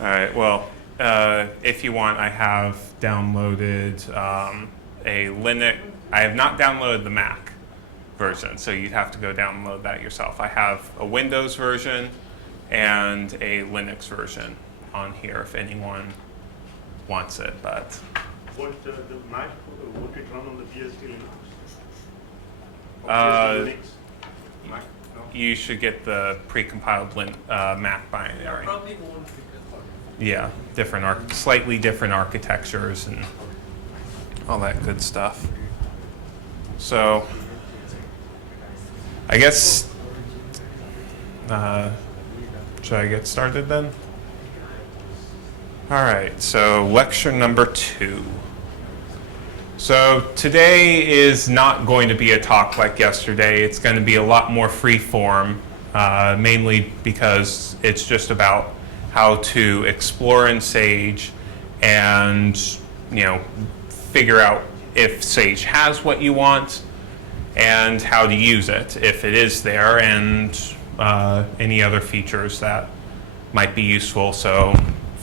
All right, well, if you want, I have downloaded a Linux. I have not downloaded the Mac version, so you'd have to go download that yourself. I have a Windows version and a Linux version on here if anyone wants it, but... Would the Mac, would it run on the BSD Linux? Uh, Mac? No? You should get the precompiled Mac binary. Probably won't be good. Yeah, slightly different architectures and all that good stuff. So, I guess, should I get started then? All right, so lecture number 2. So today is not going to be a talk like yesterday. It's going to be a lot more free form, mainly because it's just about how to explore in Sage and, figure out if Sage has what you want and how to use it if it is there, and any other features that might be useful. So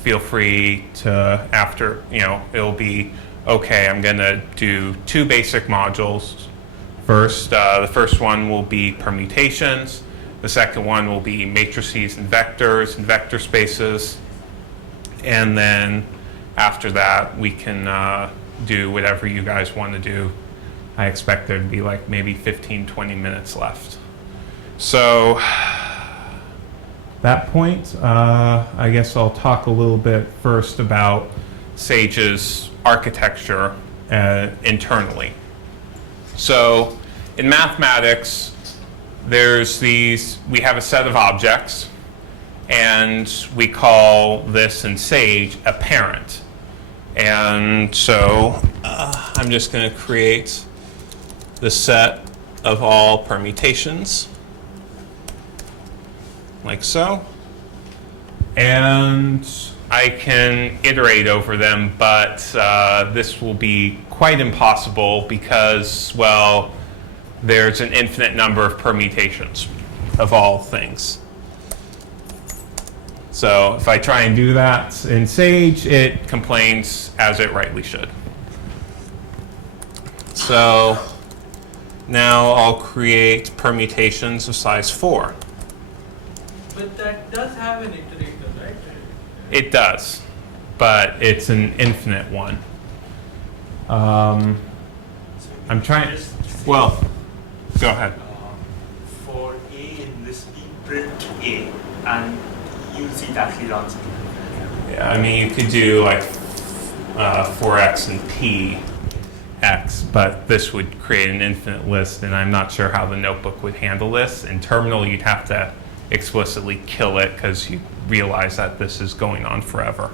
feel free to, after, it'll be, okay, I'm going to do 2 basic modules. First, the first one will be permutations. The second one will be matrices and vectors and vector spaces. And then after that, we can do whatever you guys want to do. I expect there to be like maybe 15, 20 minutes left. So that point, I guess I'll talk a little bit first about Sage's architecture internally. So in mathematics, we have a set of objects, and we call this in Sage a parent. And so I'm just going to create the set of all permutations, like so. And I can iterate over them, but this will be quite impossible because, well, there's an infinite number of permutations of all things. So if I try and do that in Sage, it complains, as it rightly should. So now I'll create permutations of size 4. But that does have an iterator, right? It does, but it's an infinite one. I'm trying, well, go ahead. For A in this, we print A, and you'll see it actually runs it. Yeah, I mean, you could do like 4x and px, but this would create an infinite list, and I'm not sure how the notebook would handle this. In terminal, you'd have to explicitly kill it because you realize that this is going on forever.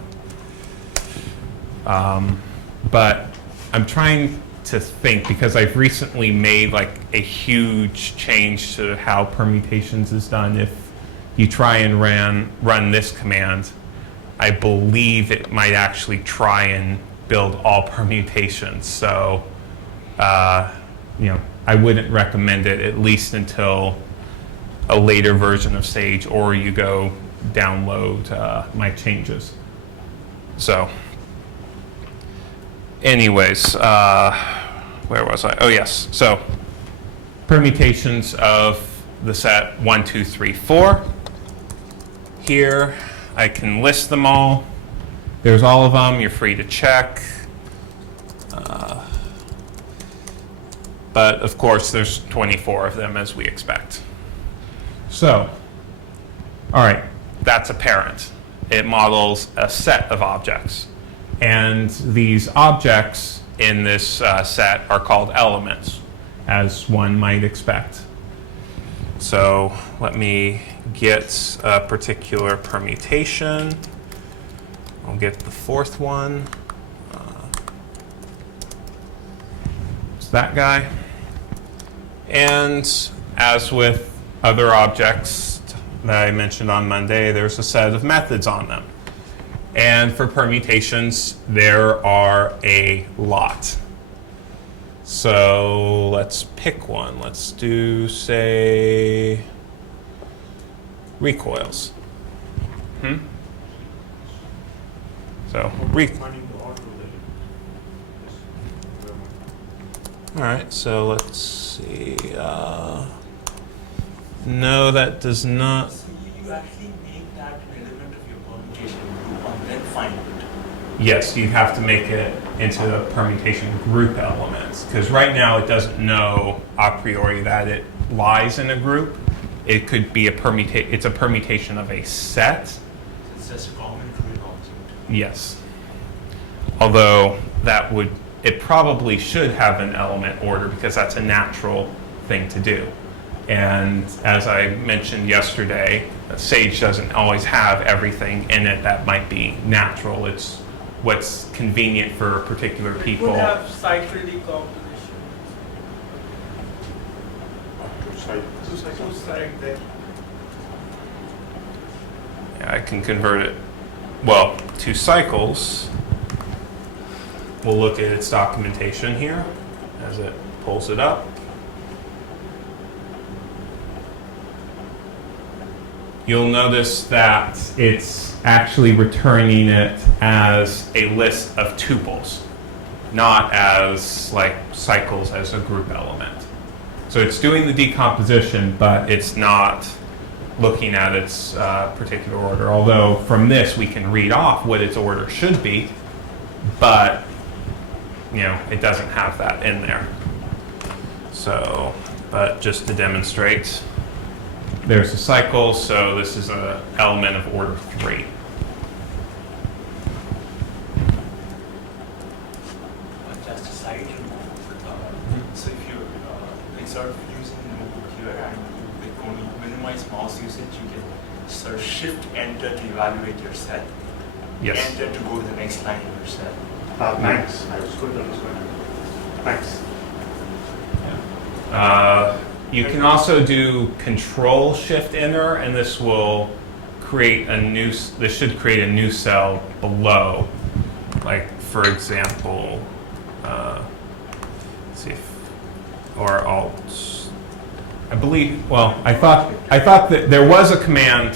But I'm trying to think, because I've recently made like a huge change to how permutations is done. If you try and run this command, I believe it might actually try and build all permutations. So, I wouldn't recommend it, at least until a later version of Sage, or you go download my changes. So, anyways, where was I? Oh, yes. So, permutations of the set 1, 2, 3, 4. Here, I can list them all. There's all of them. You're free to check. But, of course, there's 24 of them, as we expect. So, all right, that's a parent. It models a set of objects. And these objects in this set are called elements, as one might expect. So let me get a particular permutation. I'll get the 4th one. It's that guy. And as with other objects that I mentioned on Monday, there's a set of methods on them. And for permutations, there are a lot. So let's pick one. Let's do, say, recoils. So, Finding the order all right, so let's see. No, that does not. So you actually make that an element of your permutation group and then find it. Yes, you have to make it into the permutation group elements, because right now it doesn't know a priori that it lies in a group. It could be it's a permutation of a set. So it's just a common fluid object. Yes. Although it probably should have an element order because that's a natural thing to do. And as I mentioned yesterday, Sage doesn't always have everything in it that might be natural. It's what's convenient for particular It people. could have cycle decomposition. Two cycles right there. Yeah, I can convert it, well, to cycles. We'll look at its documentation here as it pulls it up. You'll notice that it's actually returning it as a list of tuples, not as like cycles as a group element. So it's doing the decomposition, but it's not looking at its particular order. Although from this we can read off what its order should be, but it doesn't have that in there. So, but just to demonstrate, there's a cycle, so this is an element of order 3. Just a side remark. So if you're sort of using the notebook here and you only minimize mouse usage, you can sort of shift enter to evaluate your set. Yes. Enter to go to the next line in your set. Thanks. I was good on this one. Thanks. You can also do Control Shift Enter, and this will create a new. This should create a new cell below. Like for example, let's see if, or Alt. I believe. Well, I thought that there was a command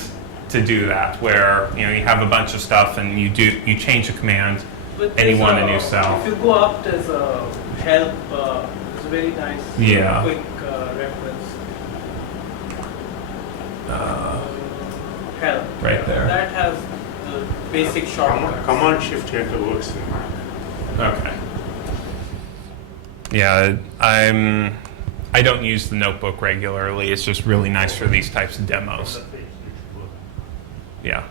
to do that, where you have a bunch of stuff and you change a command. But And you there's want a new cell. If you go up, there's a help. It's a very nice, Yeah. quick reference. Help. Right there. That has the basic shortcuts. Command Shift Enter works in Mac. Okay. Yeah, I don't use the notebook regularly. It's just really nice for these types of demos. Yeah.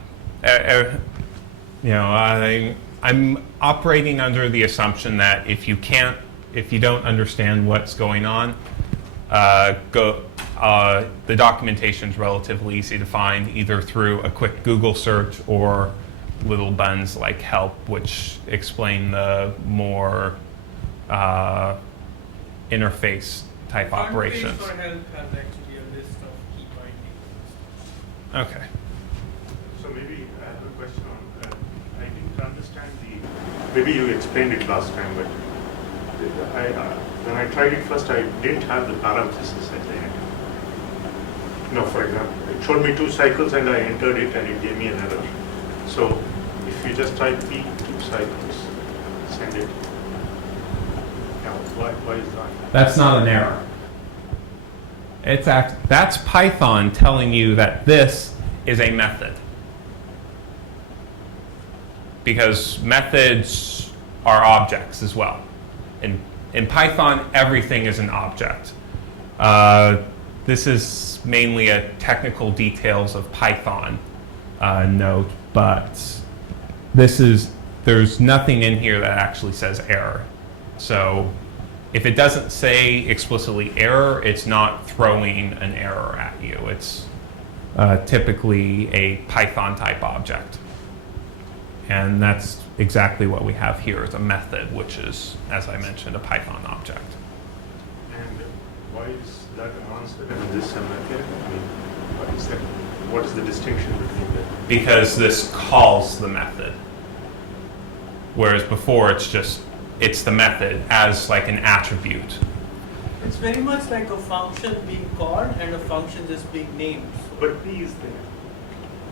I'm operating under the assumption that if you don't understand what's going on, the documentation is relatively easy to find either through a quick Google search or little buttons like help, which explain the more interface type Front page operations. for help has actually a list of key bindings. Okay. So maybe I have a question on, I didn't understand maybe you explained it last time, but when I tried it first, I didn't have the parentheses at the end. For example, it showed me 2 cycles and I entered it and it gave me an error. So if you just type P 2 cycles, send it. Now, why is that? That's not an error. That's Python telling you that this is a method. Because methods are objects as well. In Python, everything is an object. This is mainly a technical details of Python note, but there's nothing in here that actually says error. So if it doesn't say explicitly error, it's not throwing an error at you. It's typically a Python type object. And that's exactly what we have here is a method, which is, as I mentioned, a Python object. And why is that an answer and this a method? I mean, what is that? What is the distinction between them? Because this calls the method. Whereas before it's the method as like an attribute. It's very much like a function being called and a function just being named. But P is there.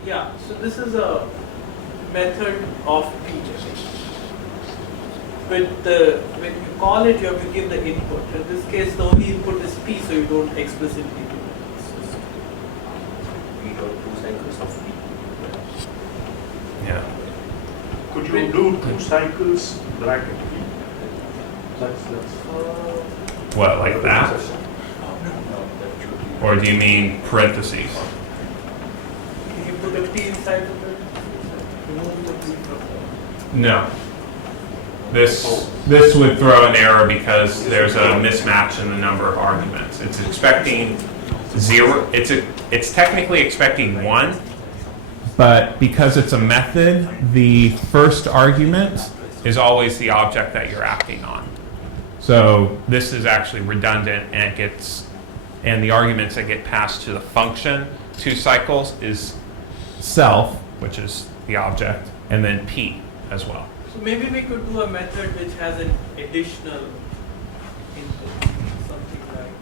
Yeah, so this is a method of P. But when you call it, you have to give the input. In this case, the only input is P, so you don't explicitly do it. P dot 2 cycles of P. Yeah. Could you do 2 cycles bracket P? That's What, like that? No, that should be. Or do you mean parentheses? Can you put a P inside the parentheses? Remove the P from there. No. This would throw an error because there's a mismatch in the number of arguments. It's expecting 0. It's technically expecting 1, but because it's a method, the first argument is always the object that you're acting on. So this is actually redundant, and the arguments that get passed to the function 2 cycles is self, which is the object, and then P as well. So maybe we could do a method which has an additional input, something like.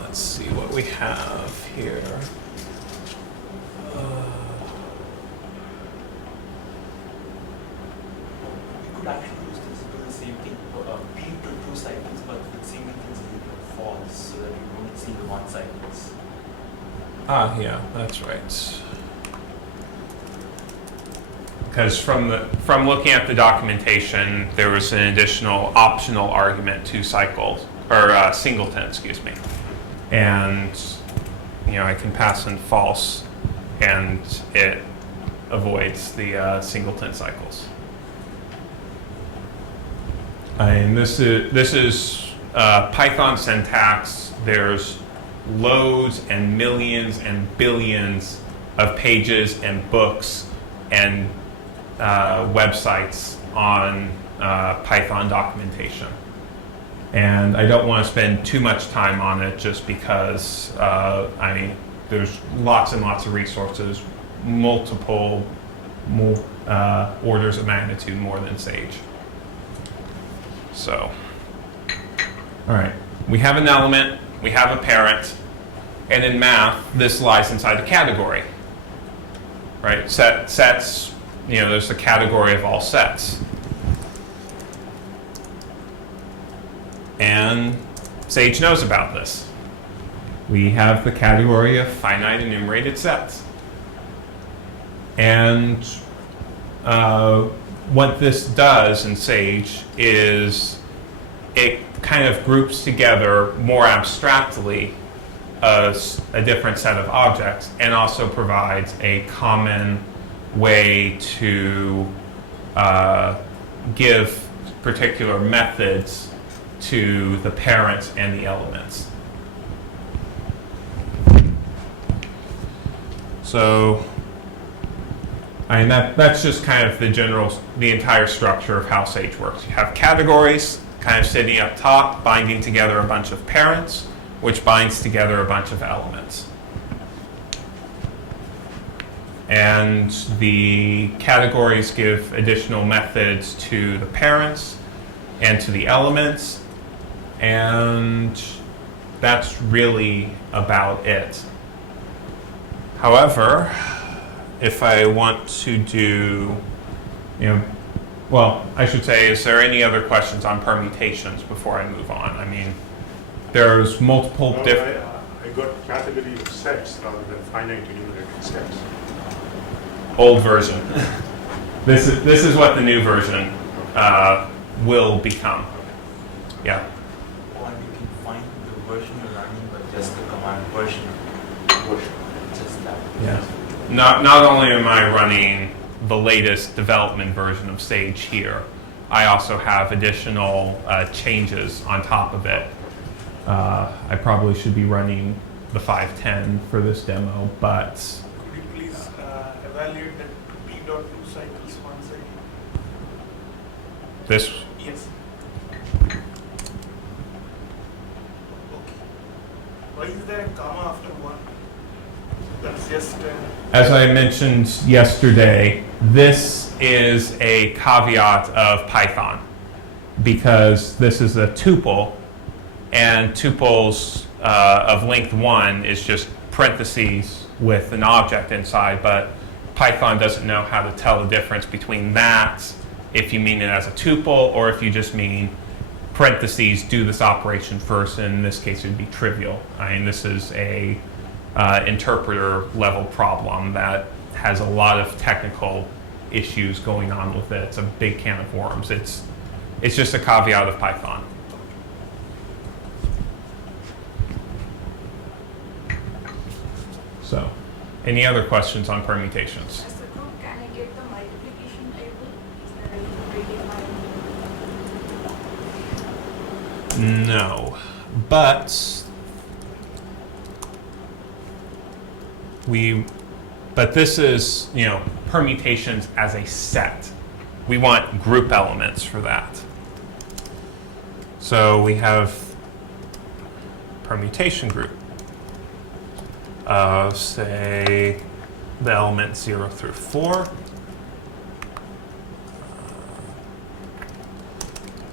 Let's see what we have here. You could actually use this to do the same thing. P to 2 cycles, but with singletons false, so that you don't see the 1 cycles. Yeah, that's right. Because from looking at the documentation, there was an additional optional argument, 2 cycles, or singleton, excuse me. And, I can pass in false, and it avoids the singleton cycles. And this is Python syntax. There's loads and millions and billions of pages and books and websites on Python documentation. And I don't want to spend too much time on it just because, there's lots and lots of resources, multiple orders of magnitude more than Sage. So, all right, we have an element, we have a parent, and in math, this lies inside the category, right? Sets, there's the category of all sets. And Sage knows about this. We have the category of finite enumerated sets. And what this does in Sage is it kind of groups together more abstractly a different set of objects, and also provides a common way to give particular methods to the parents and the elements. So, that's just kind of the entire structure of how Sage works. You have categories kind of sitting up top, binding together a bunch of parents, which binds together a bunch of elements. And the categories give additional methods to the parents and to the elements, and that's really about it. However, if I want to do, I should say, is there any other questions on permutations before I move on? There's multiple different. I got category of sets rather than finite enumerated sets. Old version. This is what the new version will become. Yeah. Or you can find the version you're running, but just the command version. Just that. Yeah. Not only am I running the latest development version of Sage here, I also have additional changes on top of it. I probably should be running the 5.10 for this demo, but Could you please evaluate that P.2 cycles once again? this, Yes. Okay. Why is there a comma after 1? That's just as I mentioned yesterday, this is a caveat of Python because this is a tuple, and tuples of length 1 is just parentheses with an object inside, but Python doesn't know how to tell the difference between that if you mean it as a tuple or if you just mean parentheses, do this operation first, and in this case it would be trivial. I mean, this is a interpreter level problem that has a lot of technical issues going on with it. It's a big can of worms. It's just a caveat of Python. So, any other questions on permutations? As a group, can I get the multiplication table? Is there any reading No, but this is, permutations as a set. We want group elements for that. So we have permutation group of, say, the elements 0 through 4.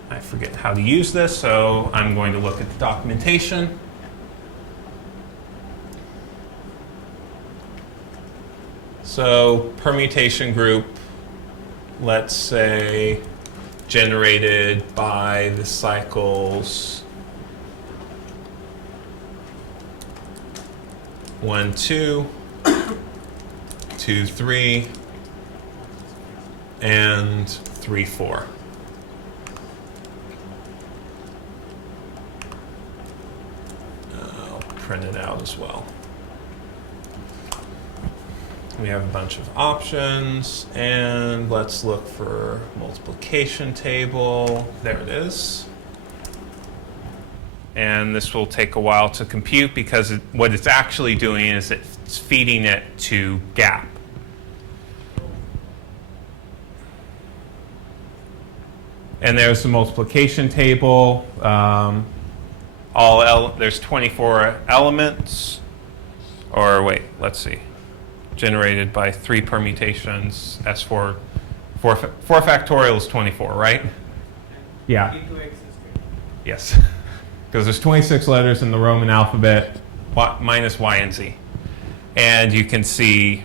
I forget how to use this, so I'm going to look at the documentation. So permutation group, let's say, generated by the cycles 1, 2, 2, 3, and 3, 4. I'll print it out as well. We have a bunch of options, and let's look for multiplication table. There it is. And this will take a while to compute because what it's actually doing is it's feeding it to gap. And there's the multiplication table. There's 24 elements. Or wait, let's see. Generated by 3 permutations, S4, 4 factorial is 24, right? Yeah. Into X is good. Yes. Because there's 26 letters in the Roman alphabet, minus Y and Z. And you can see,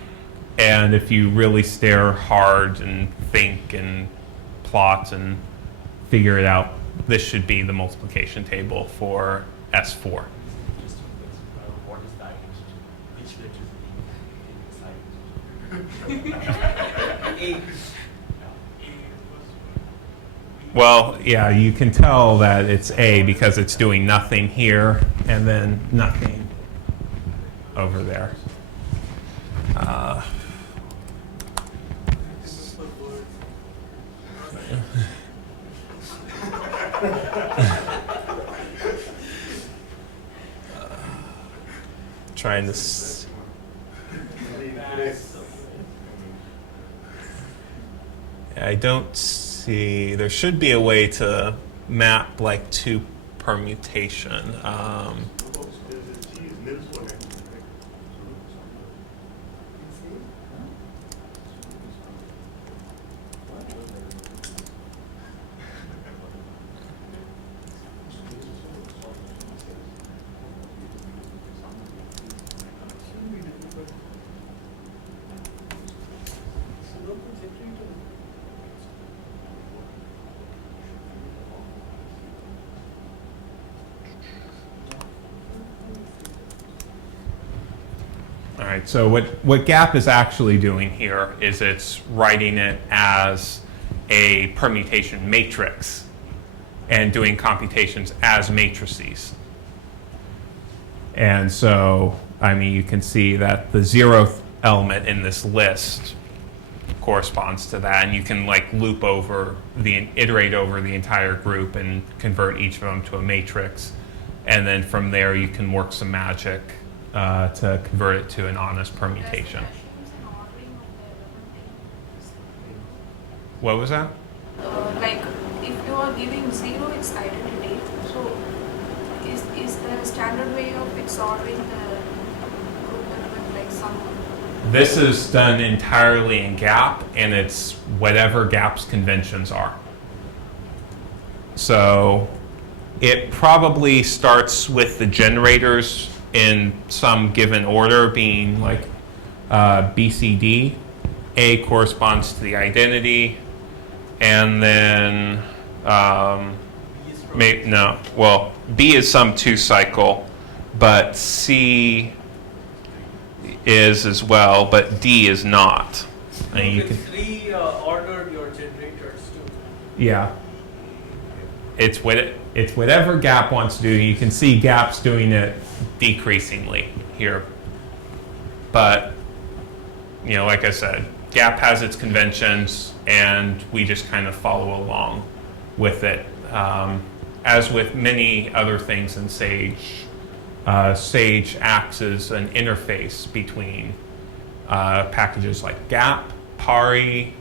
and if you really stare hard and think and plot and figure it out, this should be the multiplication table for S4. What is that? Which letter is A. Well, yeah, you can tell that it's A because it's doing nothing here and then nothing over there. Trying to. I don't see. There should be a way to map like to permutation. All right, so what GAP is actually doing here is it's writing it as a permutation matrix and doing computations as matrices. And so, I mean, you can see that the 0th element in this list corresponds to that, and you can like iterate over the entire group and convert each of them to a matrix. And then from there, you can work some magic to convert it to an honest permutation. What was that? like if you are giving 0 its identity, so is there a standard way of it solving the group element like some? This is done entirely in GAP, and it's whatever GAP's conventions are. So it probably starts with the generators in some given order, being like BCD. A corresponds to the identity, and then B is some 2 cycle, but C is as well, but D is not. And you can reorder your generators too. Yeah. It's whatever Gap wants to do. You can see Gap's doing it decreasingly here. But, like I said, Gap has its conventions, and we just kind of follow along with it. As with many other things in Sage, Sage acts as an interface between packages like Gap, Pari,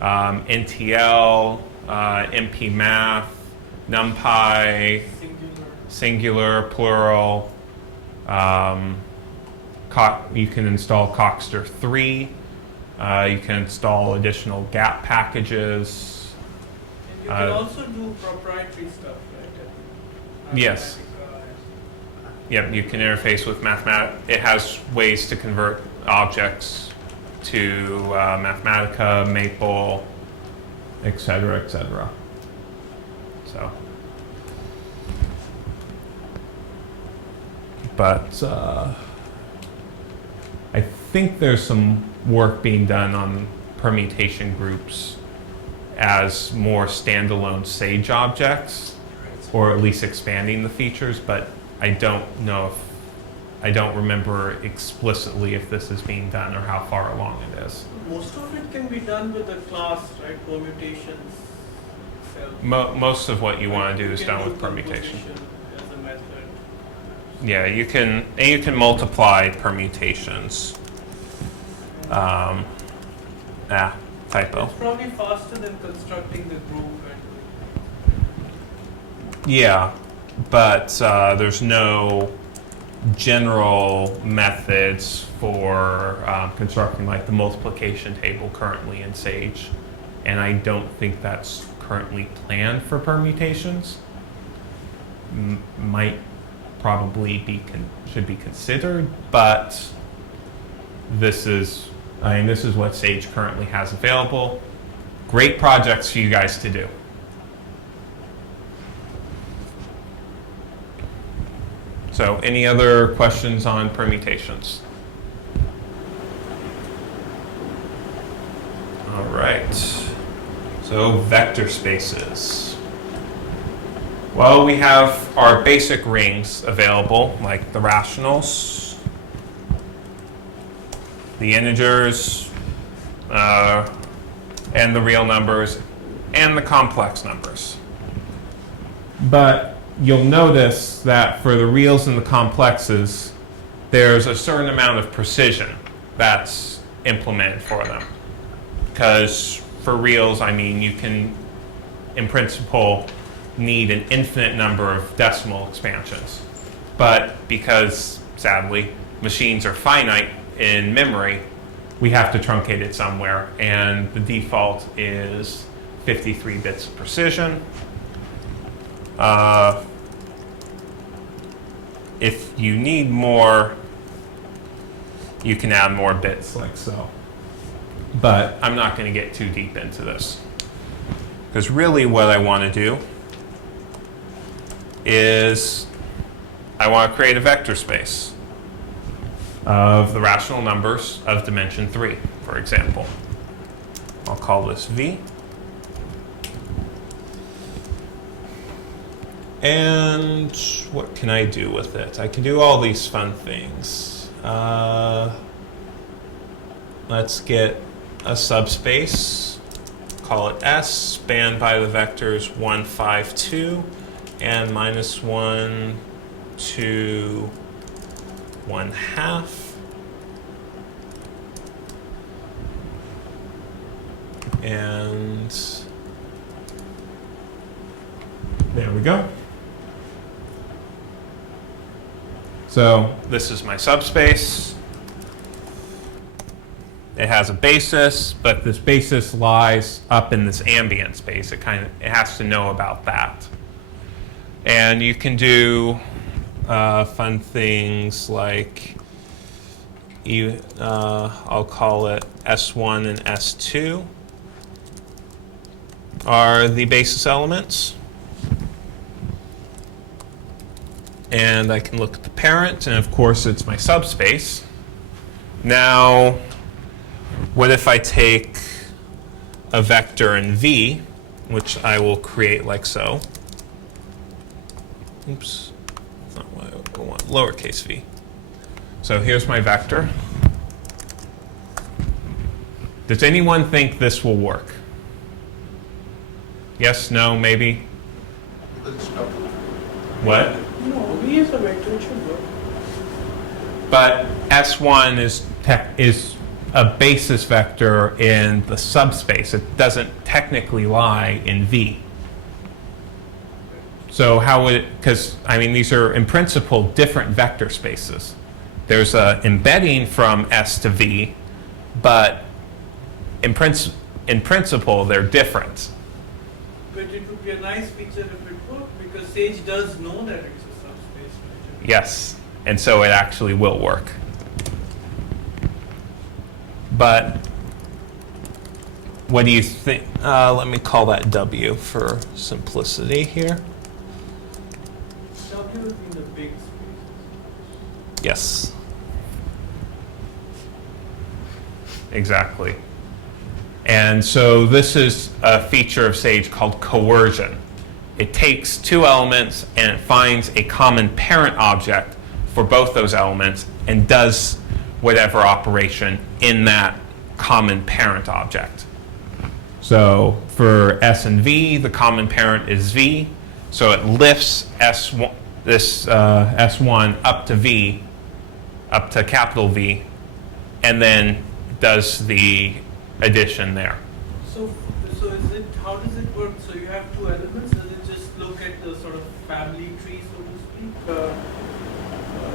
NTL, MPMath, NumPy, singular, plural. You can install Cockster 3. You can install additional Gap packages. And you can also do proprietary stuff, right? Yes. Yep, you can interface with Mathematica. It has ways to convert objects to Mathematica, Maple, etc., etc. So, but I think there's some work being done on permutation groups as more standalone Sage objects, or at least expanding the features, but I don't remember explicitly if this is being done or how far along it is. Most of it can be done with the class, right? Permutations. Most of what you want to do is done with permutation. As a method. Yeah, you can multiply permutations. Typo. It's probably faster than constructing the group. Yeah, but there's no general methods for constructing like the multiplication table currently in Sage, and I don't think that's currently planned for permutations. Might probably should be considered, but this is what Sage currently has available. Great projects for you guys to do. So, any other questions on permutations? All right. So, vector spaces. Well, we have our basic rings available, like the rationals, the integers, and the real numbers, and the complex numbers. But you'll notice that for the reals and the complexes, there's a certain amount of precision that's implemented for them. Because for reals, you can, in principle, need an infinite number of decimal expansions. But because, sadly, machines are finite in memory, we have to truncate it somewhere, and the default is 53 bits of precision. If you need more, you can add more bits like so. But I'm not going to get too deep into this. Because really what I want to do is I want to create a vector space of the rational numbers of dimension 3, for example. I'll call this V. And what can I do with it? I can do all these fun things. Let's get a subspace, call it S, spanned by the vectors 1, 5, 2, and -1, 2, 1/2. And there we go. So this is my subspace. It has a basis, but this basis lies up in this ambient space. It has to know about that. And you can do fun things like I'll call it S1 and S2 are the basis elements. And I can look at the parent, and of course it's my subspace. Now, what if I take a vector in V, which I will create like so. Oops, that's not what I want, lowercase v. So here's my vector. Does anyone think this will work? Yes, no, maybe? What? No, V is a vector, it should work. But S1 is a basis vector in the subspace. It doesn't technically lie in V. So how would it, because I mean these are in principle different vector spaces. There's an embedding from S to V, but in principle they're different. But it would be a nice feature if it worked, because Sage does know that it's a subspace vector. Yes, and so it actually will work. But what do you think? Let me call that W for simplicity here. W would be the big spaces. Yes. Exactly. And so this is a feature of Sage called coercion. It takes two elements and it finds a common parent object for both those elements and does whatever operation in that common parent object. So for S and V, the common parent is V. So it lifts S1, this S1 up to V, up to capital V, and then does the addition there. So is it, how does it work? So you have two elements, does it just look at the sort of family tree, so to speak?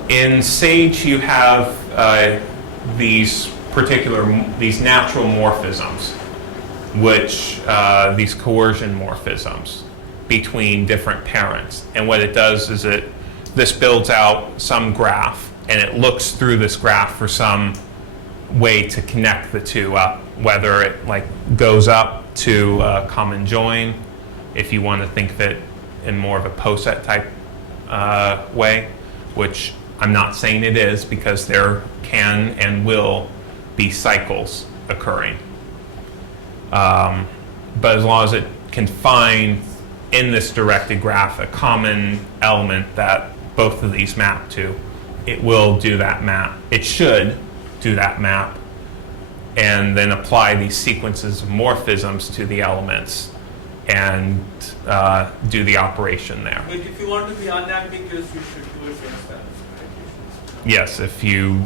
In Sage, you have these natural morphisms, which these coercion morphisms between different parents. And what it does is this builds out some graph, and it looks through this graph for some way to connect the two up, whether it like goes up to a common join, if you want to think of it in more of a poset type way, which I'm not saying it is, because there can and will be cycles occurring. But as long as it can find in this directed graph a common element that both of these map to, it will do that map. It should do that map and then apply these sequences of morphisms to the elements and do the operation there. But if you want to be unambiguous, you should do it yourself, right? Yes, if you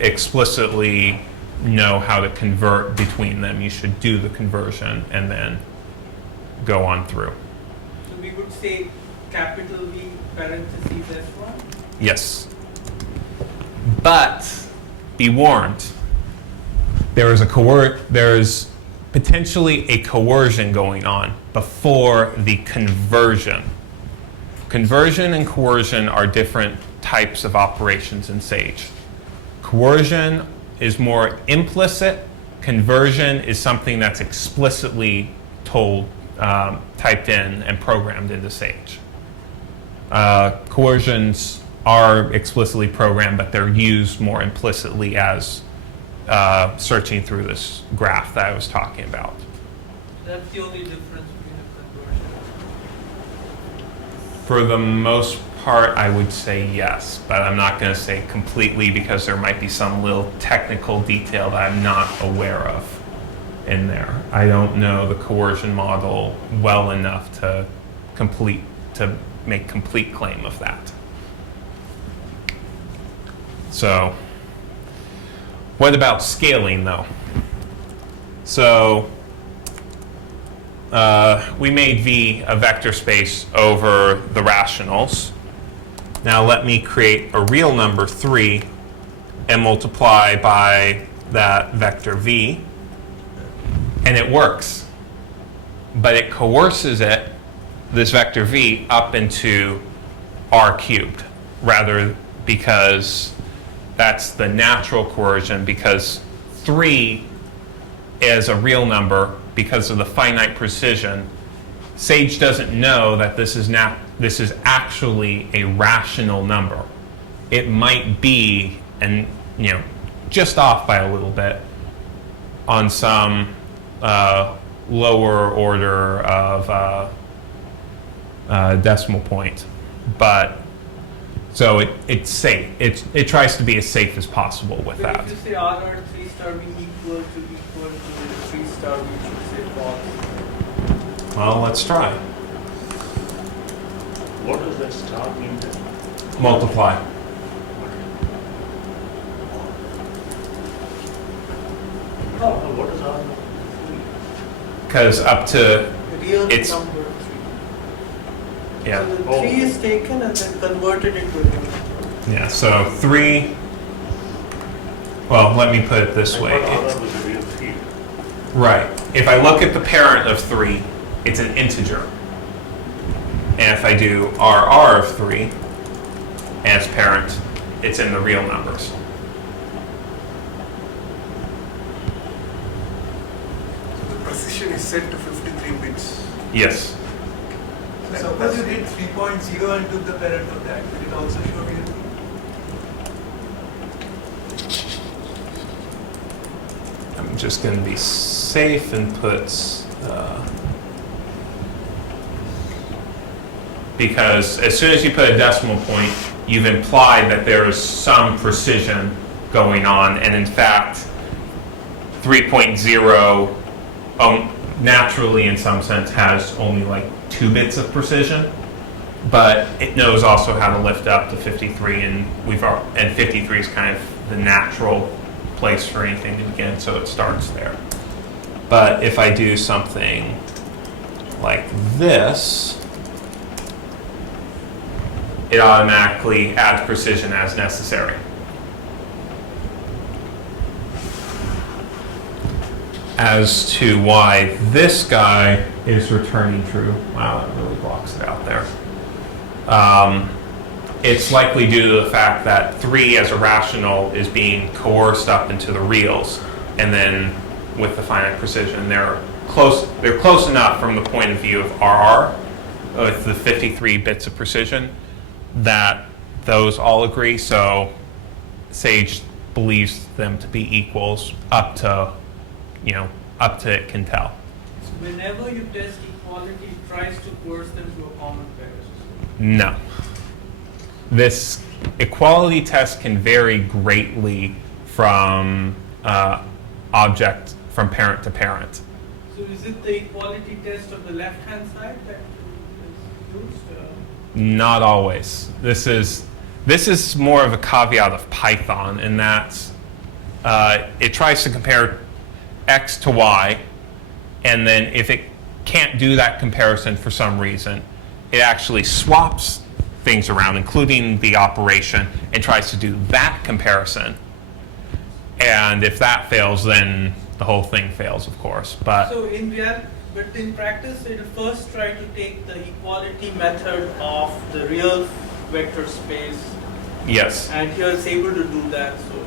explicitly know how to convert between them, you should do the conversion and then go on through. So we would say capital V parentheses S1? Yes. But be warned, there's potentially a coercion going on before the conversion. Conversion and coercion are different types of operations in Sage. Coercion is more implicit. Conversion is something that's explicitly told, typed in and programmed into Sage. Coercions are explicitly programmed, but they're used more implicitly as searching through this graph that I was talking about. That's the only difference between a conversion. For the most part, I would say yes, but I'm not going to say completely, because there might be some little technical detail that I'm not aware of in there. I don't know the coercion model well enough to make complete claim of that. So, what about scaling though? So, we made V a vector space over the rationals. Now let me create a real number 3 and multiply by that vector V, and it works. But it coerces it, this vector V, up into R cubed, rather, because That's the natural coercion, because 3 is a real number because of the finite precision. Sage doesn't know that this is actually a rational number. It might be, and just off by a little bit on some lower order of decimal point, but so it's safe. It tries to be as safe as possible with So that. if you say RR 3 star being equal to 3 star, we should say false. Well, let's try. What does that star mean then? Multiply. What is R? Because up to, Real It's- number 3. yeah, So the Oh. 3 is taken and then converted into a real number. yeah, so 3, well, let me put it this way. I thought R was a real field. Right. If I look at the parent of 3, it's an integer. And if I do RR of 3 as parent, it's in the real numbers. The precision is set to 53 bits. Yes. So suppose you did 3.0 and took the parent of that, will it also show real? I'm just going to be safe and put, because as soon as you put a decimal point, you've implied that there is some precision going on, and in fact, 3.0 naturally, in some sense, has only like 2 bits of precision, but it knows also how to lift up to 53, and 53 is kind of the natural place for anything to begin, so it starts there. But if I do something like this, it automatically adds precision as necessary. As to why this guy is returning true, wow, that really blocks it out there. It's likely due to the fact that 3 as a rational is being coerced up into the reals, and then with the finite precision, they're close enough from the point of view of RR, with the 53 bits of precision, that those all agree, so Sage believes them to be equals up to it can tell. So whenever you test equality, it tries to coerce them to a common pair. No. This equality test can vary greatly from from parent to parent. So is it the equality test of the left-hand side that is used? Not always. This is more of a caveat of Python, in that it tries to compare X to Y, and then if it can't do that comparison for some reason, it actually swaps things around, including the operation, and tries to do that comparison. And if that fails, then the whole thing fails, of course. But So in practice, it will first try to take the equality method of the real vector space, yes, and here it's able to do that. So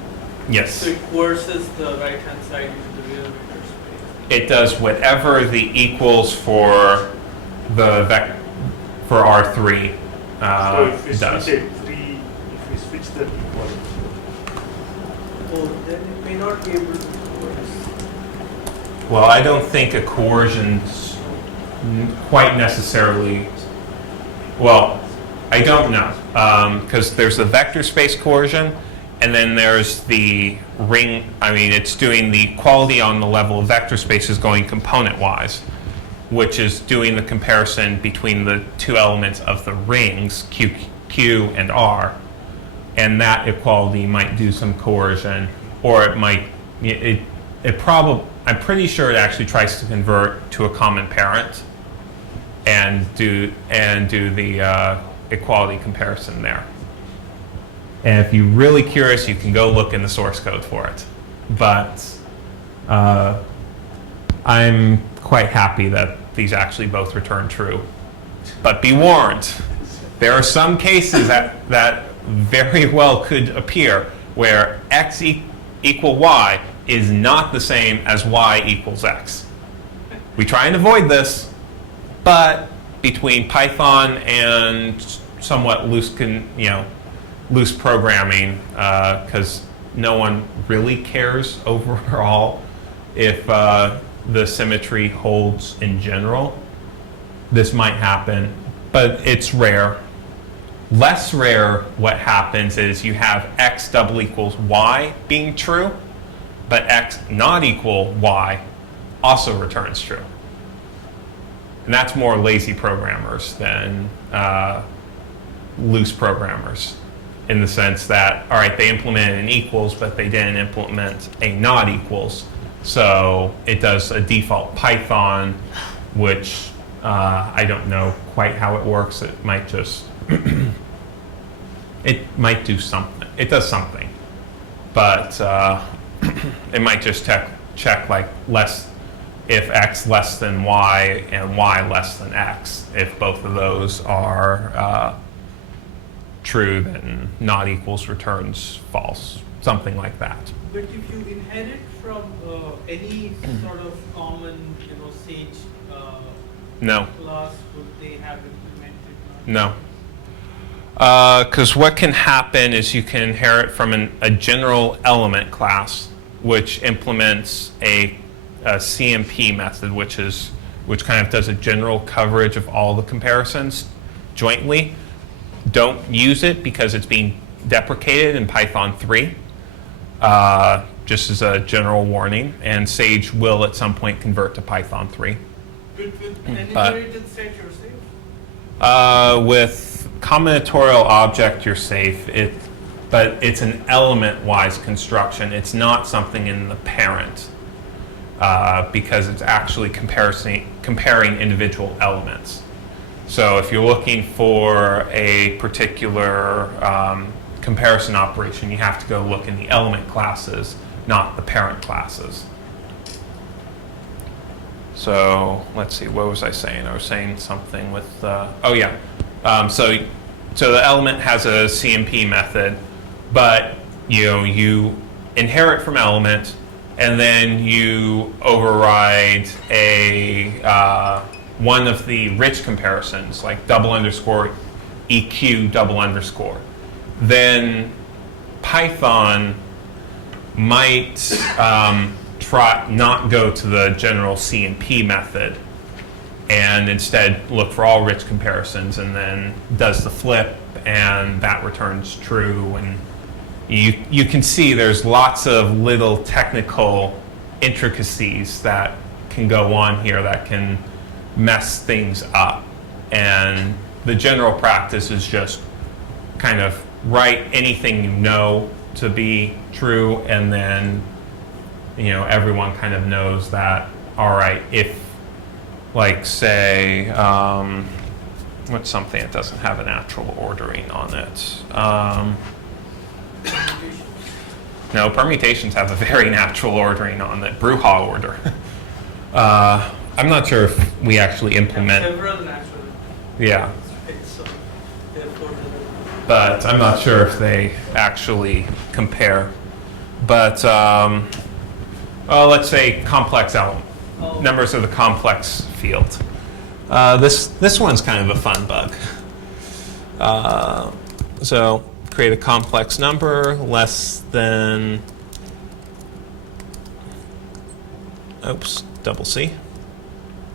yes. it coerces the right-hand side into the real vector space. It does whatever the equals for the for R3 So if we does. switch it 3, if we switch the equality, Oh, then it may not be able to coerce. Well, I don't think a coercion's quite necessarily. Well, I don't know, because there's the vector space coercion, and then there's the ring. I mean, it's doing the equality on the level of vector spaces going component-wise, which is doing the comparison between the 2 elements of the rings, Q and R, and that equality might do some coercion, or it might, I'm pretty sure it actually tries to convert to a common parent and do the equality comparison there. And if you're really curious, you can go look in the source code for it. But I'm quite happy that these actually both return true. But be warned, there are some cases that very well could appear where x equal y is not the same as y equals x. We try and avoid this, but between Python and somewhat loose programming, because no one really cares overall if the symmetry holds in general, this might happen, but it's rare. Less rare, what happens is you have x double equals y being true, but x not equal y also returns true. And that's more lazy programmers than loose programmers, in the sense that, all right, they implemented an equals, but they didn't implement a not equals. So it does a default Python, which I don't know quite how it works. It might just, it might do something. It does something, but it might just check like less, if x less than y and y less than x. If both of those are true, then not equals returns false, something like that. But if you inherit from any sort of common, Sage No. class, would they have implemented? No. Because what can happen is you can inherit from a general element class, which implements a CMP method, which kind of does a general coverage of all the comparisons jointly. Don't use it because it's being deprecated in Python 3, just as a general warning, and Sage will at some point convert to Python 3. With an inherited set, you're safe? With combinatorial object, you're safe, but it's an element-wise construction. It's not something in the parent, because it's actually comparing individual elements. So if you're looking for a particular comparison operation, you have to go look in the element classes, not the parent classes. So let's see, what was I saying? I was saying something with, oh yeah. So the element has a CMP method, but you inherit from element, and then you override one of the rich comparisons, like double underscore EQ double underscore. Then Python might try not go to the general CMP method and instead look for all rich comparisons, and then does the flip, and that returns true. And you can see there's lots of little technical intricacies that can go on here that can mess things up. And the general practice is just kind of write anything you know to be true, and then everyone kind of knows that, all right, if, like, say, what's something that doesn't have a natural ordering on it? No, permutations have a very natural ordering on it, Bruja order. I'm not sure if we actually implement. Several natural. Yeah. So therefore, But I'm not sure if they actually compare. But let's say complex element, numbers of the complex field. This one's kind of a fun bug. So create a complex number less than, oops, double C.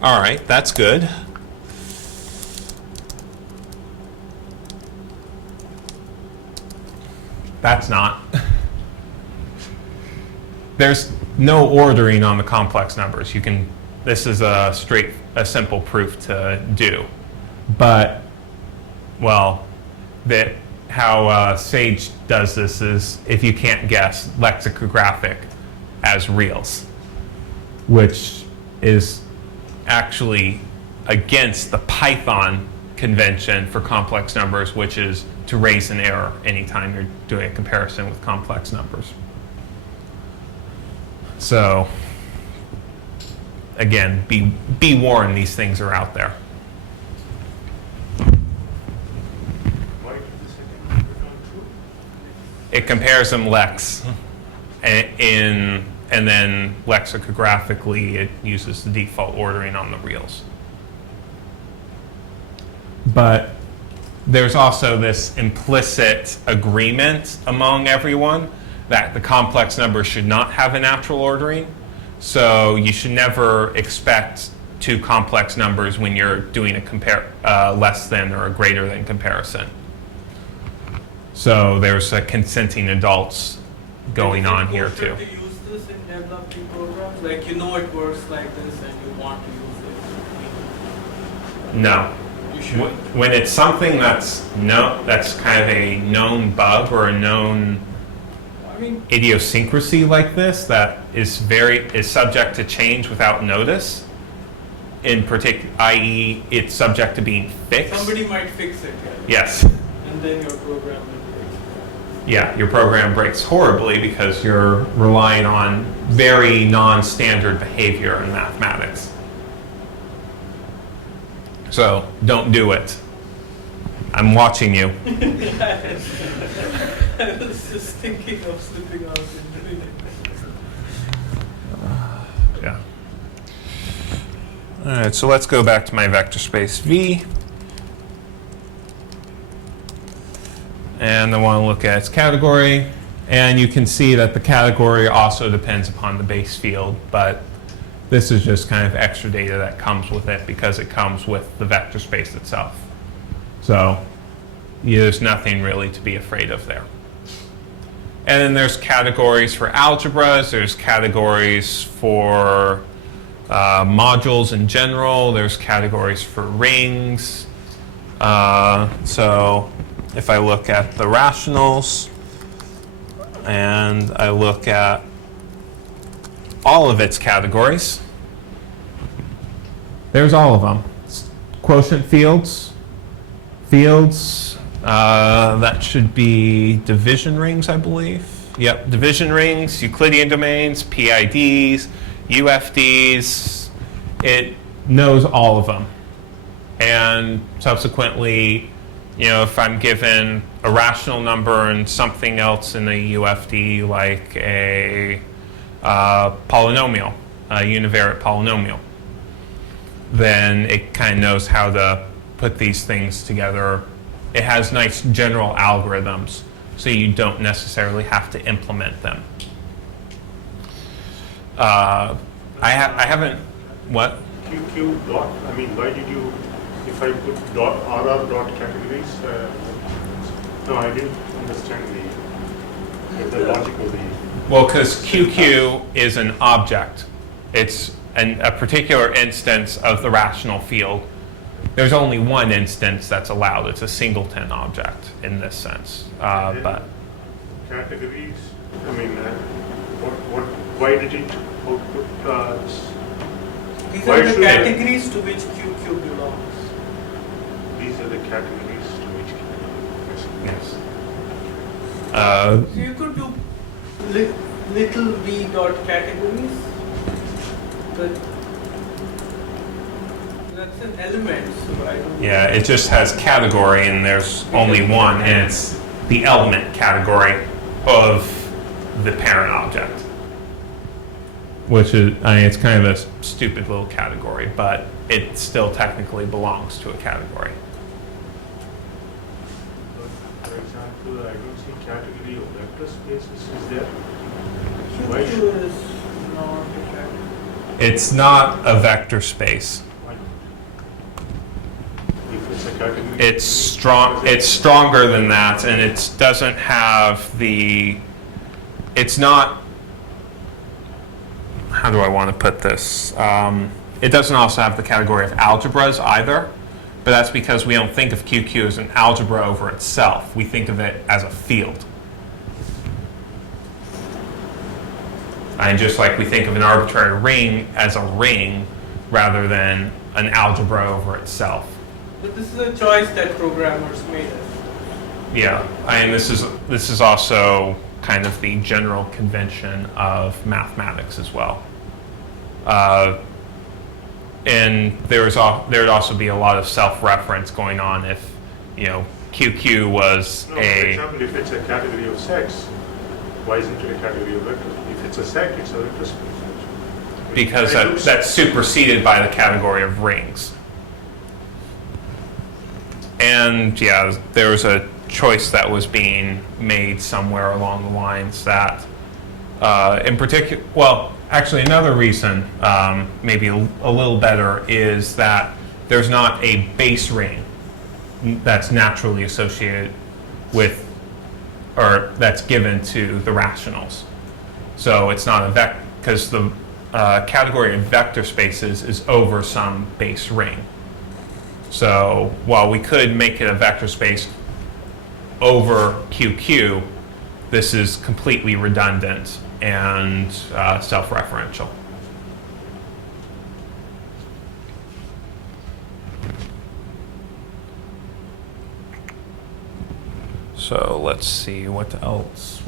All right, that's good. That's not. There's no ordering on the complex numbers. This is a simple proof to do. But, well, how Sage does this is, if you can't guess, lexicographic as reals, which is actually against the Python convention for complex numbers, which is to raise an error anytime you're doing a comparison with complex numbers. So, again, be warned, these things are out there. Why did the second one return true? It compares them and then lexicographically it uses the default ordering on the reals. But there's also this implicit agreement among everyone that the complex numbers should not have a natural ordering. So you should never expect two complex numbers when you're doing a less than or a greater than comparison. So there's a consenting adults going on here too. Is it important to use this in developing programs? Like, you know it works like this and you want to use it? No. You should. When it's something that's kind of a known bug or a known I mean, idiosyncrasy like this that is subject to change without notice, in particular, i.e., it's subject to being fixed. somebody might fix it, yeah. Yes. And then your program will break. Yeah, your program breaks horribly because you're relying on very non-standard behavior in mathematics. So don't do it. I'm watching you. I was just thinking of slipping out and doing it. Yeah. All right, so let's go back to my vector space V. And I want to look at its category. And you can see that the category also depends upon the base field, but this is just kind of extra data that comes with it because it comes with the vector space itself. So there's nothing really to be afraid of there. And then there's categories for algebras, there's categories for modules in general, there's categories for rings. So if I look at the rationals and I look at all of its categories, there's all of them. Quotient fields, that should be division rings, I believe. Yep, division rings, Euclidean domains, PIDs, UFDs. It knows all of them. And subsequently, if I'm given a rational number and something else in a UFD, like a polynomial, a univariate polynomial, then it kind of knows how to put these things together. It has nice general algorithms, so you don't necessarily have to implement them. I haven't, what? QQ dot, why did you, if I put dot RR dot categories, no, I didn't understand the logic of the. Well, because QQ is an object. It's a particular instance of the rational field. There's only one instance that's allowed. It's a singleton object in this sense. But Categories, why did it output These why are the should I- categories to which QQ belongs. these are the categories to which yes. So you could do little v dot categories, but that's an element, so I don't. Yeah, it just has category, and there's only one, and it's the element category of the parent object. Which is, it's kind of a stupid little category, but it still technically belongs to a category. For example, I don't see category of vector spaces, is there? Why QQ should- is not a category. It's not a vector space. why not? If it's a category. It's strong. It's stronger than that, and it doesn't have the. It's not. How do I want to put this? It doesn't also have the category of algebras either, but that's because we don't think of QQ as an algebra over itself. We think of it as a field. And just like we think of an arbitrary ring as a ring rather than an algebra over itself. But this is a choice that programmers made. Yeah, this is also kind of the general convention of mathematics as well. And there'd also be a lot of self-reference going on if, QQ was No, for example, if it's a category of sets, why isn't it a category of vectors? If it's a set, it's a vector space. because I do- that's superseded by the category of rings. And yeah, there was a choice that was being made somewhere along the lines that, in particular, well, actually another reason, maybe a little better, is that there's not a base ring that's naturally associated with, or that's given to the rationals. So it's not a vector, because the category of vector spaces is over some base ring. So while we could make it a vector space over QQ, this is completely redundant and self-referential. So let's see, what else?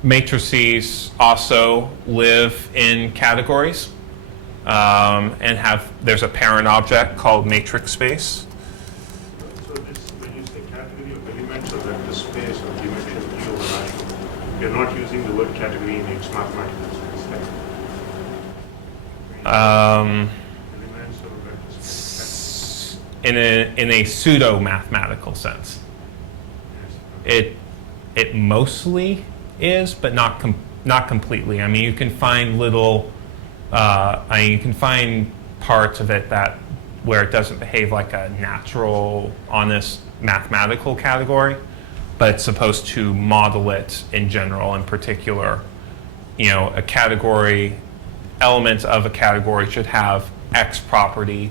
Matrices also live in categories and there's a parent object called matrix space. So this, when you say category of elements or vector space or dimension P over I, you're not using the word category in its mathematical sense, right? Elements or vector space. In a pseudo-mathematical sense. Yes. It mostly is, but not completely. I mean, you can find little, you can find parts of it that where it doesn't behave like a natural, honest mathematical category, but it's supposed to model it in general. In particular, you know, a category, elements of a category should have X property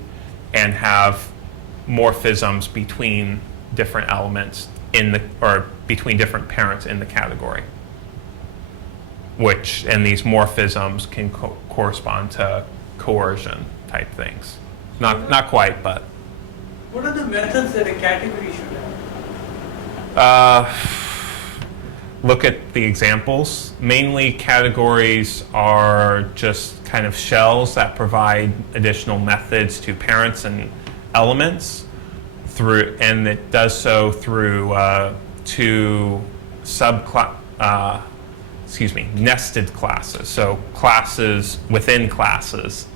and have morphisms between different elements or between different parents in the category. And these morphisms can correspond to coercion type things. Not quite, but. What are the methods that a category should have? Look at the examples. Mainly categories are just kind of shells that provide additional methods to parents and elements and it does so through two nested classes. So classes within classes,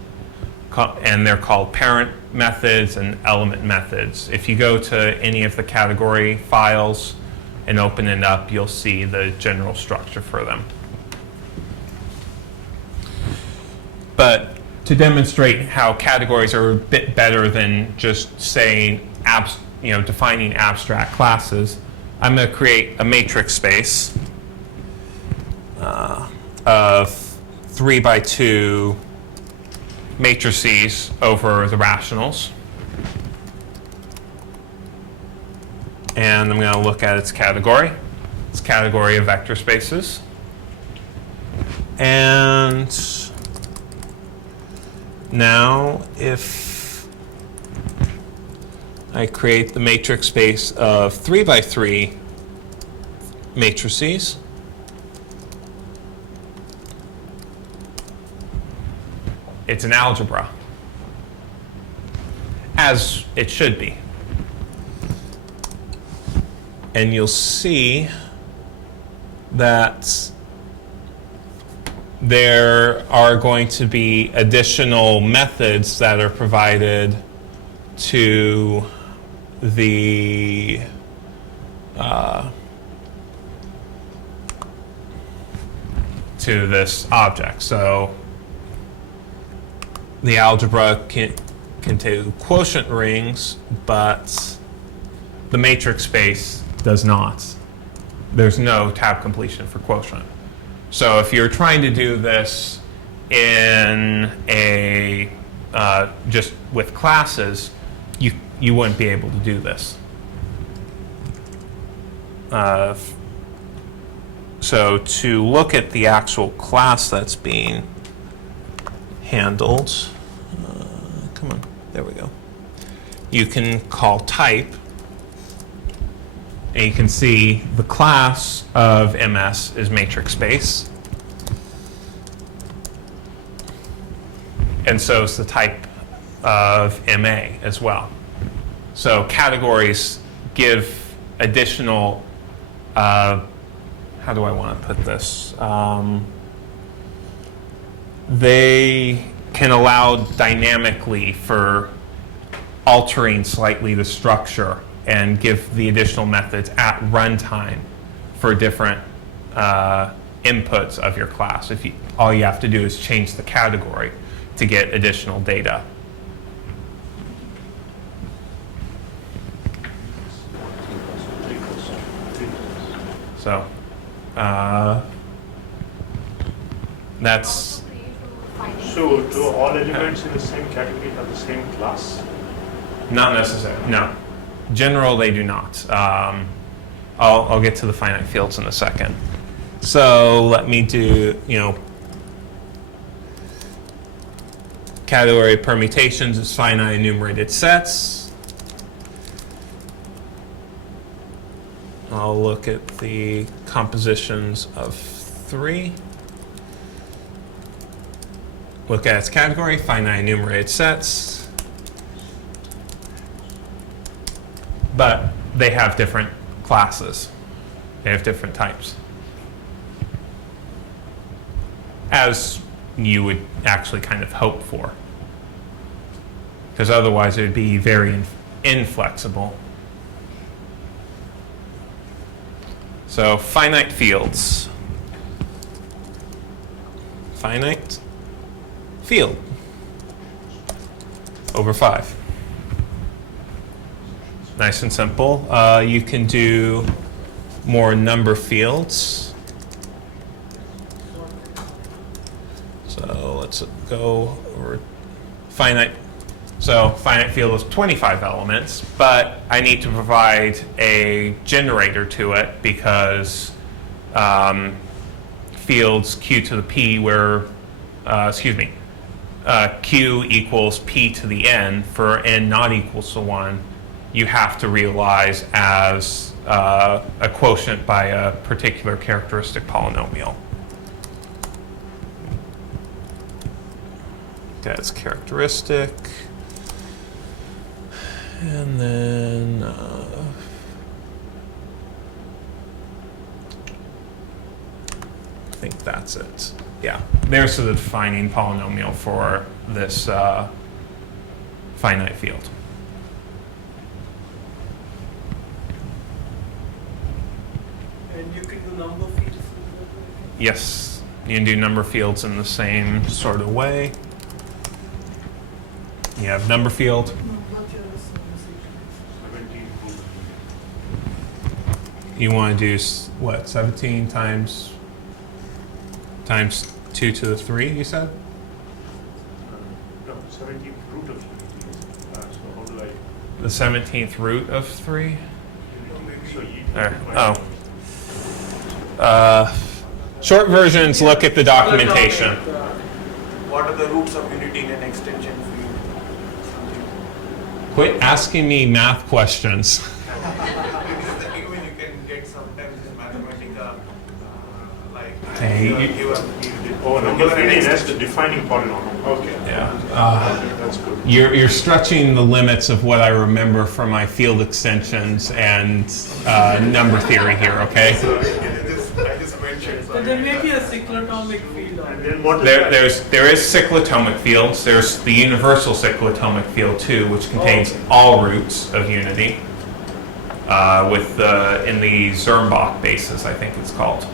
and they're called parent methods and element methods. If you go to any of the category files and open it up, you'll see the general structure for them. But to demonstrate how categories are a bit better than just saying, defining abstract classes, I'm going to create a matrix space of 3 by 2 matrices over the rationals. And I'm going to look at its category. Its category of vector spaces. And now if I create the matrix space of 3 by 3 matrices, it's an algebra, as it should be. And you'll see that there are going to be additional methods that are provided to the to this object. So the algebra can do quotient rings, but the matrix space does not. There's no tab completion for quotient. So if you're trying to do this in a just with classes, you wouldn't be able to do this. So to look at the actual class that's being handled, come on, there we go. You can call type, and you can see the class of MS is matrix space. and so is the type of MA as well. So categories give additional, how do I want to put this? They can allow dynamically for altering slightly the structure and give the additional methods at runtime for different inputs of your class. All you have to do is change the category to get additional data. So that's So do all elements in the same category have the same class? not necessary. No, general they do not. I'll get to the finite fields in a second. So let me do category permutations is finite enumerated sets. I'll look at the compositions of 3. Look at its category, finite enumerated sets. But they have different classes. They have different types. As you would actually kind of hope for. Because otherwise it would be very inflexible. So finite fields. Finite field over 5. Nice and simple. You can do more number fields. So let's go over finite. So finite field is 25 elements, but I need to provide a generator to it because fields q to the p where, q equals p to the n for n not equals to 1, you have to realize as a quotient by a particular characteristic polynomial. That's characteristic. And then I think that's it. Yeah, there's the defining polynomial for this finite field. And you can do number fields? Yes, you can do number fields in the same sort of way. You have number field. 17 You want to do what? 17 times 2 to the 3, you said? No, 17th root of 17. So how do I? The 17th root of 3? So you Short versions look at the documentation. What are the roots of unity in an extension field? Quit asking me math questions. Even you can get sometimes in Mathematica, like Okay, number field as the defining polynomial. Okay. Yeah. That's good. You're stretching the limits of what I remember from my field extensions and number theory here, okay? I just mentioned. So there may be a cyclotomic field on And it. then what? There is cyclotomic fields. There's the universal cyclotomic field too, which contains all roots of unity. In the Zermbach basis, I think it's called.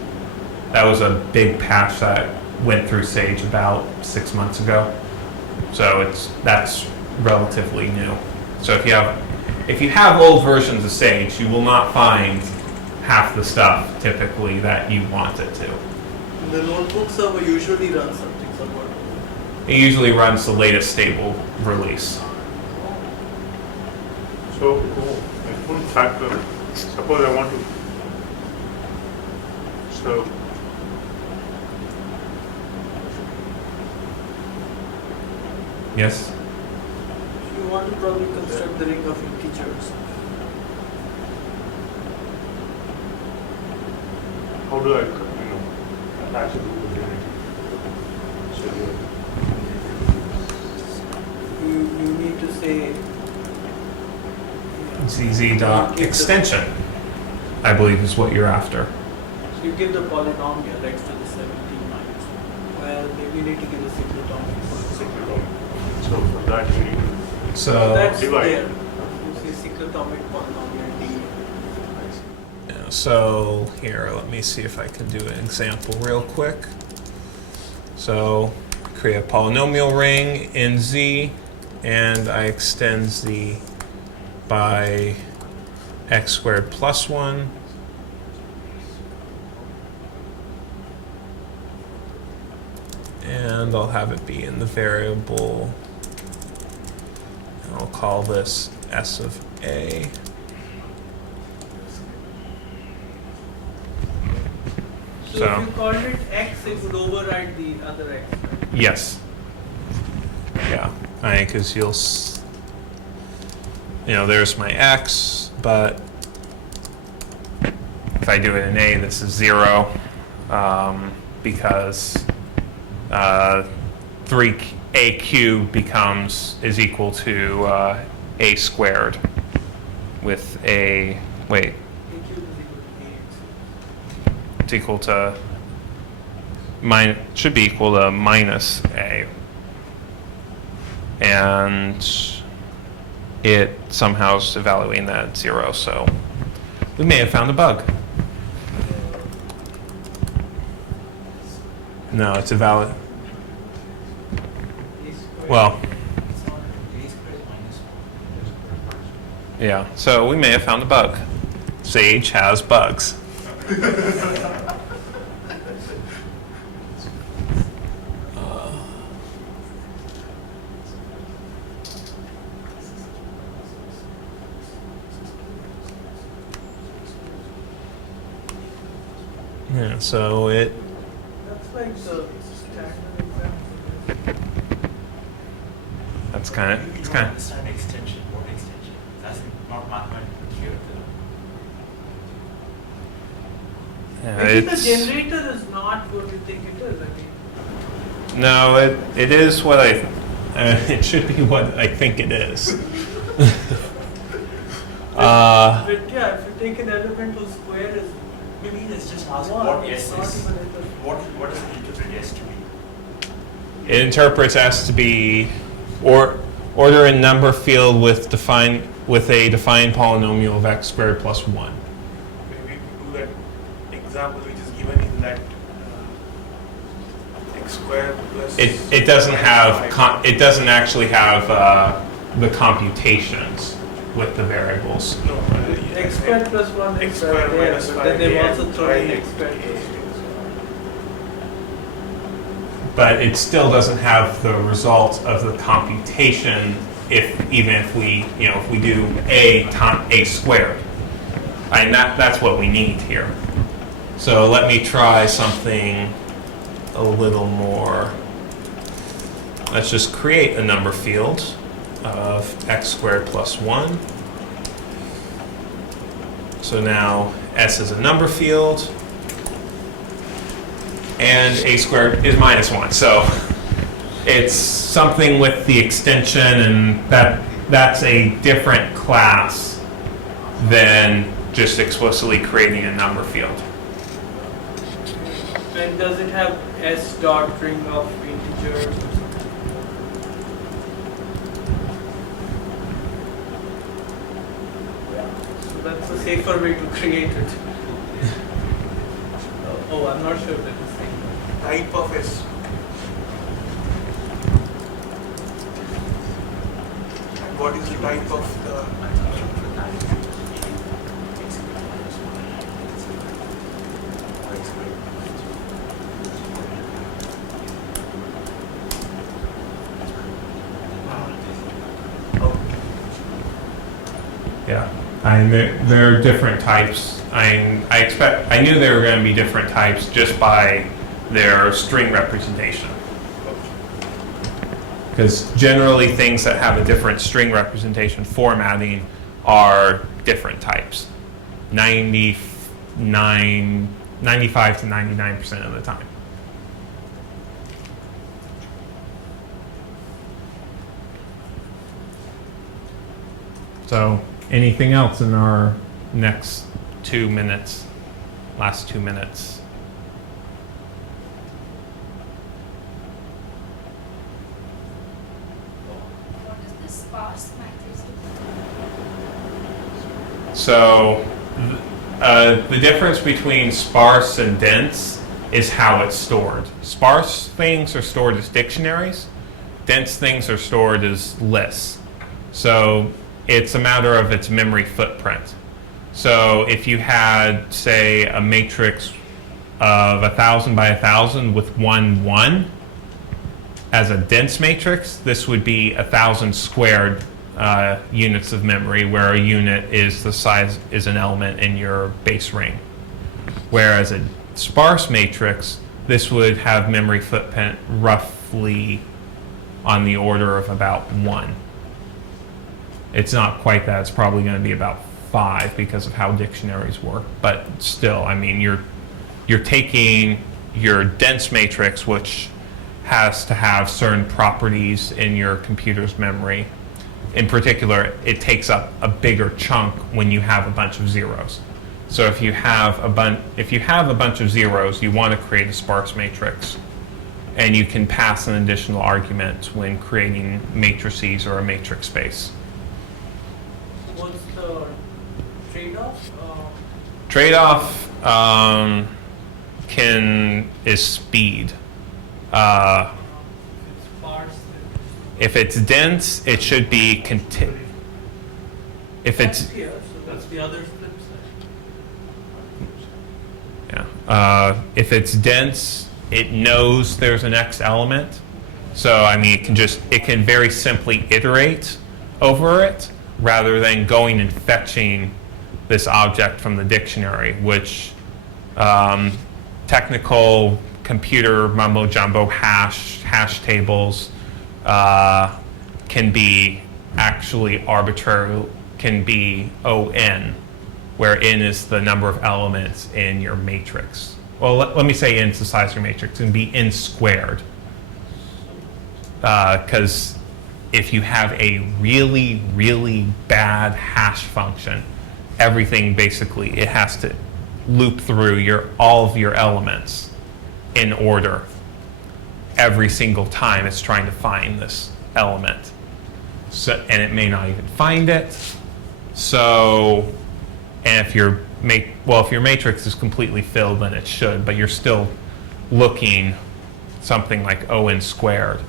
That was a big patch that went through Sage about 6 months ago. So that's relatively new. So if you have old versions of Sage, you will not find half the stuff typically that you want it to. The notebook server usually runs something somewhat. It usually runs the latest stable release. So I full factor. Suppose I want to. So. Yes? You want to probably construct the ring of integers. How do I, attach it to the unity? So you need to say ZZ dot extension, I believe is what you're after. so you give the polynomial x to the 17 minus 1. Well, maybe you need to give the cyclotomic. So for that you need to So That's divide. there. You say cyclotomic polynomial d. yeah, so here, let me see if I can do an example real quick. So create a polynomial ring in Z, and I extend Z by x squared plus 1. And I'll have it be in the variable, and I'll call this S of A. So if you called it x, it would override the other x. Right? Yes. Yeah, because there's my x, but if I do it in A, this is 0, because 3a cubed is equal to a squared with a, wait, A cubed is equal to ax. it's equal to, should be equal to minus a. And it somehow is evaluating that at 0, so we may have found a bug. No, it's a valid. A squared. Well, yeah, so we may have found a bug. Sage has bugs. Yeah, so it. That's like the standard example. That's kind of. You It's don't kind of. understand extension. What extension? That's not mathematically clear. Yeah, I think the it's. generator is not what you think it is. I mean, No, it is what it should be what I think it is. but yeah, if you take an element whose square is Maybe let's just ask one, what it's S not is. even in the What does it interpret S to be? It interprets S to be order in number field with a defined polynomial of x squared plus 1. Maybe to do that example which is given in that x squared plus. It doesn't have it doesn't actually have the computations with the variables. No, x squared plus 1 x is squared there, minus but then they've 5a also and thrown in y x squared plus 2. But it still doesn't have the result of the computation even if we do a squared. And that's what we need here. So let me try something a little more. Let's just create a number field of x squared plus 1. So now S is a number field, and a squared is minus 1. So it's something with the extension, and that's a different class than just explicitly creating a number field. And does it have s dot ring of integers? So that's a safer way to create it. Oh, I'm not sure if that's the same. Type of S. And what is the type of the Yeah, there are different types. I knew there were going to be different types just by their string representation. Because generally things that have a different string representation formatting are different types. 95 to 99% of the time. So, anything else in our next 2 minutes? Last 2 minutes. What is this sparse matrix? So, the difference between sparse and dense is how it's stored. Sparse things are stored as dictionaries. Dense things are stored as lists. So, it's a matter of its memory footprint. So, if you had, say, a matrix of 1,000 by 1,000 with 1, 1, as a dense matrix, this would be 1,000 squared units of memory, where a unit is the size is an element in your base ring. Whereas a sparse matrix, this would have memory footprint roughly on the order of about 1. It's not quite that. It's probably going to be about 5 because of how dictionaries work. But still, I mean, you're taking your dense matrix, which has to have certain properties in your computer's memory. In particular, it takes up a bigger chunk when you have a bunch of zeros. So if you have a bunch of zeros, you want to create a sparse matrix, and you can pass an additional argument when creating matrices or a matrix space. What's the trade-off? Trade-off is speed. It's sparse. If it's dense, it should be if it's Here, so that's the other flip side. yeah, if it's dense, it knows there's a next element. So I mean, it can very simply iterate over it rather than going and fetching this object from the dictionary, which technical computer mumbo jumbo hash tables can be actually arbitrary, can be ON, where N is the number of elements in your matrix. Well, let me say N is the size of your matrix. It can be N squared. Because if you have a really, really bad hash function, everything basically, it has to loop through all of your elements in order every single time it's trying to find this element. So, and it may not even find it. So, and if your matrix is completely filled, then it should, but you're still looking something like O(n) squared,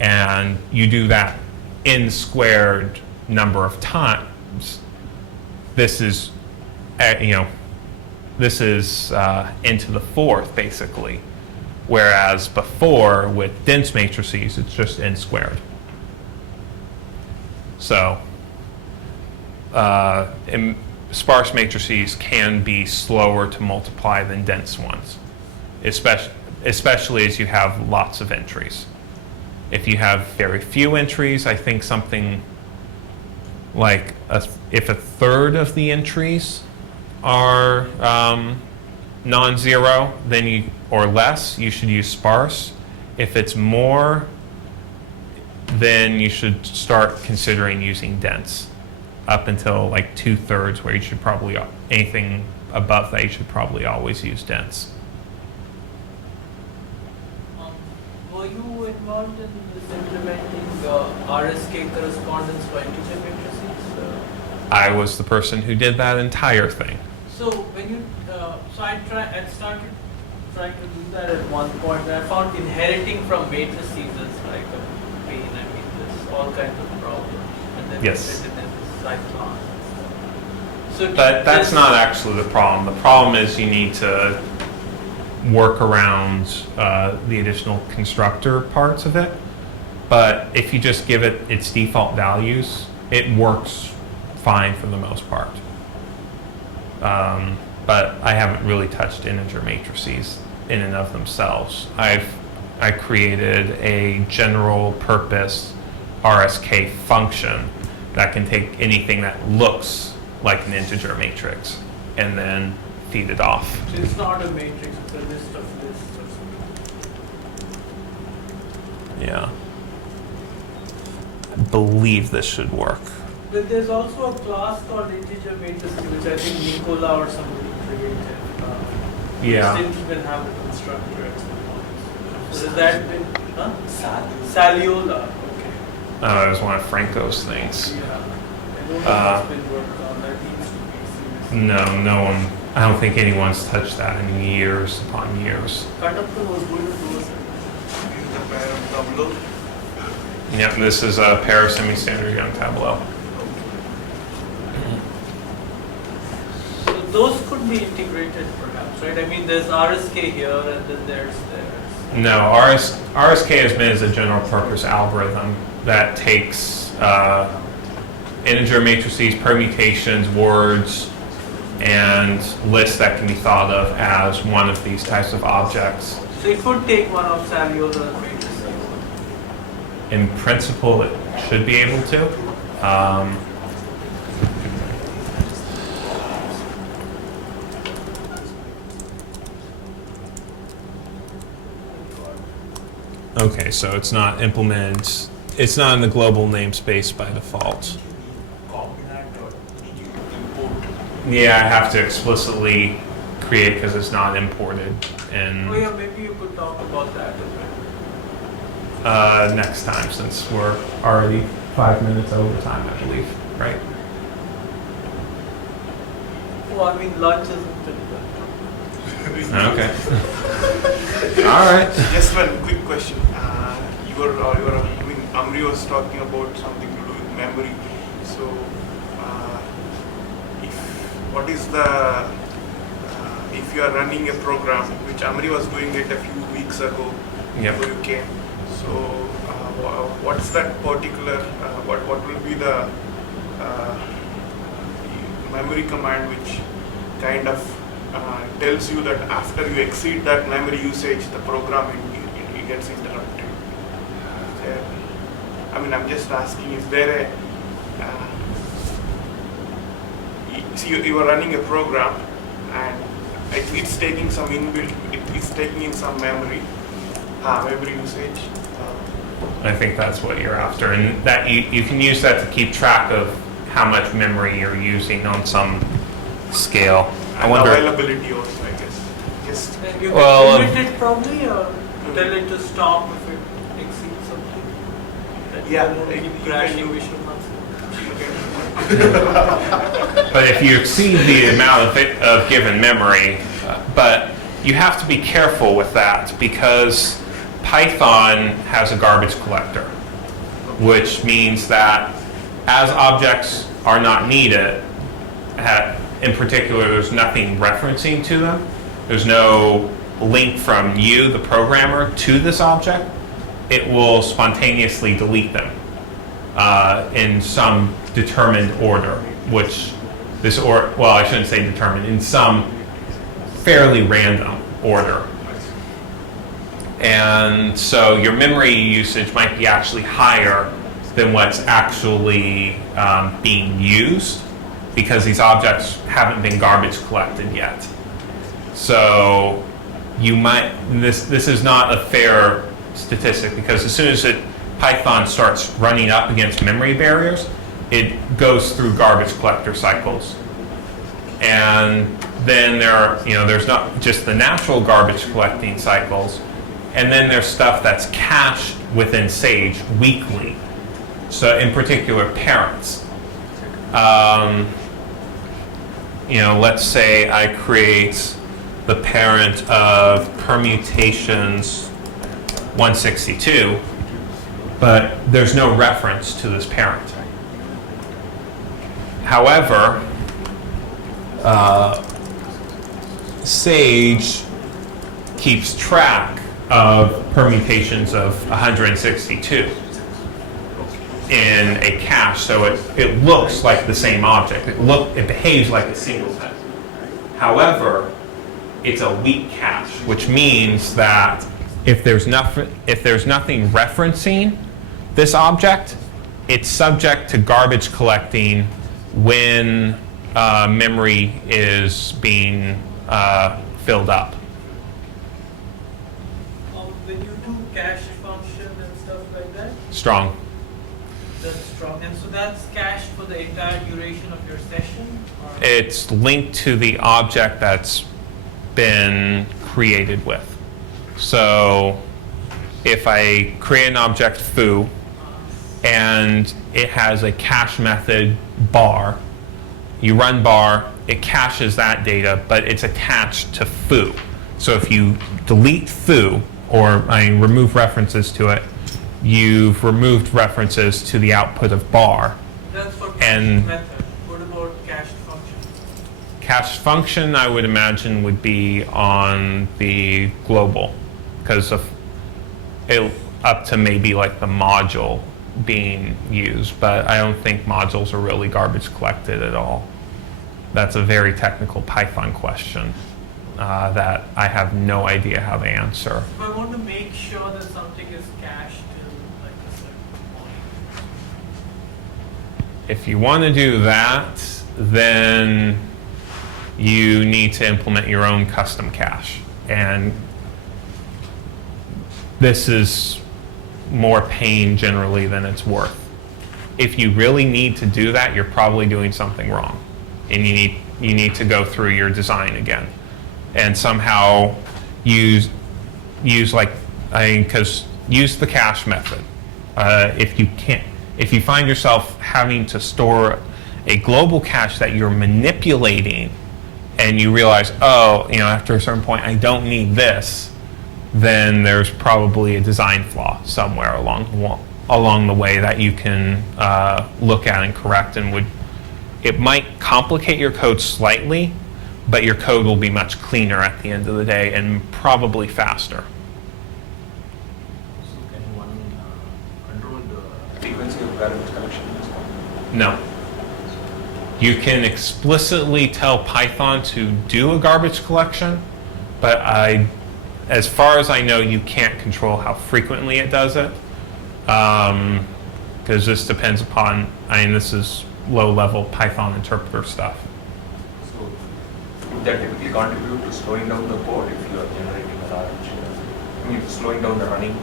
and you do that n squared number of times. This is, this is n to the fourth, basically. Whereas before, with dense matrices, it's just n squared. So, sparse matrices can be slower to multiply than dense ones, especially as you have lots of entries. If you have very few entries, I think something like if a third of the entries are non-zero, then or less, you should use sparse. If it's more, then you should start considering using dense. Up until like 2/3, where you should probably, anything above that, you should probably always use dense. Were you involved in this implementing RSK correspondence for integer matrices? I was the person who did that entire thing. So when you, I started trying to do that at one point, and I found inheriting from matrices is like a pain. I mean, there's all kinds of problems, and then Yes. Cyclone. So But that's not actually the problem. The problem is you need to work around the additional constructor parts of it. But if you just give it its default values, it works fine for the most part. But I haven't really touched integer matrices in and of themselves. I created a general purpose RSK function that can take anything that looks like an integer matrix and then feed it off. So it's not a matrix, it's a list of lists or something. Yeah. I believe this should work. But there's also a class called integer matrix, which I think Nicola or somebody created. Yeah. Which didn't even have a constructor at some point. So has that been, huh? Saliola, okay. Oh, it was one of Franco's things. Yeah. I don't know what's been worked on, that needs to be seriously. No one. I don't think anyone's touched that in years upon years. Conductor was good at those. Is the parent tableau? Yep, this is a pair of semi-standard Young tableau. So those could be integrated perhaps, right? I mean, there's RSK here and then there's. No, RSK has been as a general purpose algorithm that takes integer matrices, permutations, words, and lists that can be thought of as one of these types of objects. So it could take one of Saliola's matrices. In principle, it should be able to. Okay, so it's not implemented. It's not in the global namespace by default. Copy that or did you import? Yeah, I have to explicitly create because it's not imported. And Oh yeah, maybe you could talk about that as well. next time, since we're already 5 minutes over time, I believe, right? Well, I mean, lunch isn't been Okay. All right. Just one quick question. I mean, Amri was talking about something to do with memory. So, if you are running a program, which Amri was doing it a few weeks ago Yep. before you came. So, what's that particular? What will be the memory command which kind of tells you that after you exceed that memory usage, the program it gets interrupted. I mean, I'm just asking, is there see, you are running a program and it's taking some inbuilt, it's taking in some memory usage. I think that's what you're after, and that you can use that to keep track of how much memory you're using on some scale. I And wonder. availability also, I guess. Just And you Well, can limit it probably or tell it to stop if it exceeds something. That Yeah, it won't you keep can crashing do- visual maps. But if you exceed the amount of given memory, but you have to be careful with that because Python has a garbage collector, which means that as objects are not needed, in particular, there's nothing referencing to them. There's no link from you, the programmer, to this object. It will spontaneously delete them in some determined order, which well, I shouldn't say determined, in some fairly random order. And so your memory usage might be actually higher than what's actually being used because these objects haven't been garbage collected yet. So you might, this is not a fair statistic because as soon as Python starts running up against memory barriers, it goes through garbage collector cycles. And then there's not just the natural garbage collecting cycles, and then there's stuff that's cached within Sage weekly. So in particular, parents. Let's say I create the parent of Permutations 162, but there's no reference to this parent. However, Sage keeps track of permutations of 162 in a cache, so it looks like the same object. It behaves like a singleton. However, it's a weak cache, which means that if there's nothing referencing this object, it's subject to garbage collecting when memory is being filled up. When you do cache function and stuff like that, Strong. That's strong. And so that's cached for the entire duration of your session? Or? It's linked to the object that's been created with. So if I create an object foo and it has a cache method bar, you run bar, it caches that data, but it's attached to foo. So if you delete foo, or remove references to it, you've removed references to the output of bar. That's for And cached method. What about cached function? cached function, I would imagine, would be on the global, because of it up to maybe like the module being used, but I don't think modules are really garbage collected at all. That's a very technical Python question that I have no idea how to answer. If I want to make sure that something is cached till like a certain point. If you want to do that, then you need to implement your own custom cache. And this is more pain generally than it's worth. If you really need to do that, you're probably doing something wrong. And you need to go through your design again and somehow use the cache method. If you find yourself having to store a global cache that you're manipulating and you realize, oh, after a certain point, I don't need this, then there's probably a design flaw somewhere along the way that you can look at and correct, and it might complicate your code slightly, but your code will be much cleaner at the end of the day and probably faster. So can one control the frequency of garbage collection as well? No. You can explicitly tell Python to do a garbage collection, but as far as I know, you can't control how frequently it does it, because this depends upon, this is low-level Python interpreter stuff. So would that typically contribute to slowing down the code if you are generating a large, slowing down the running?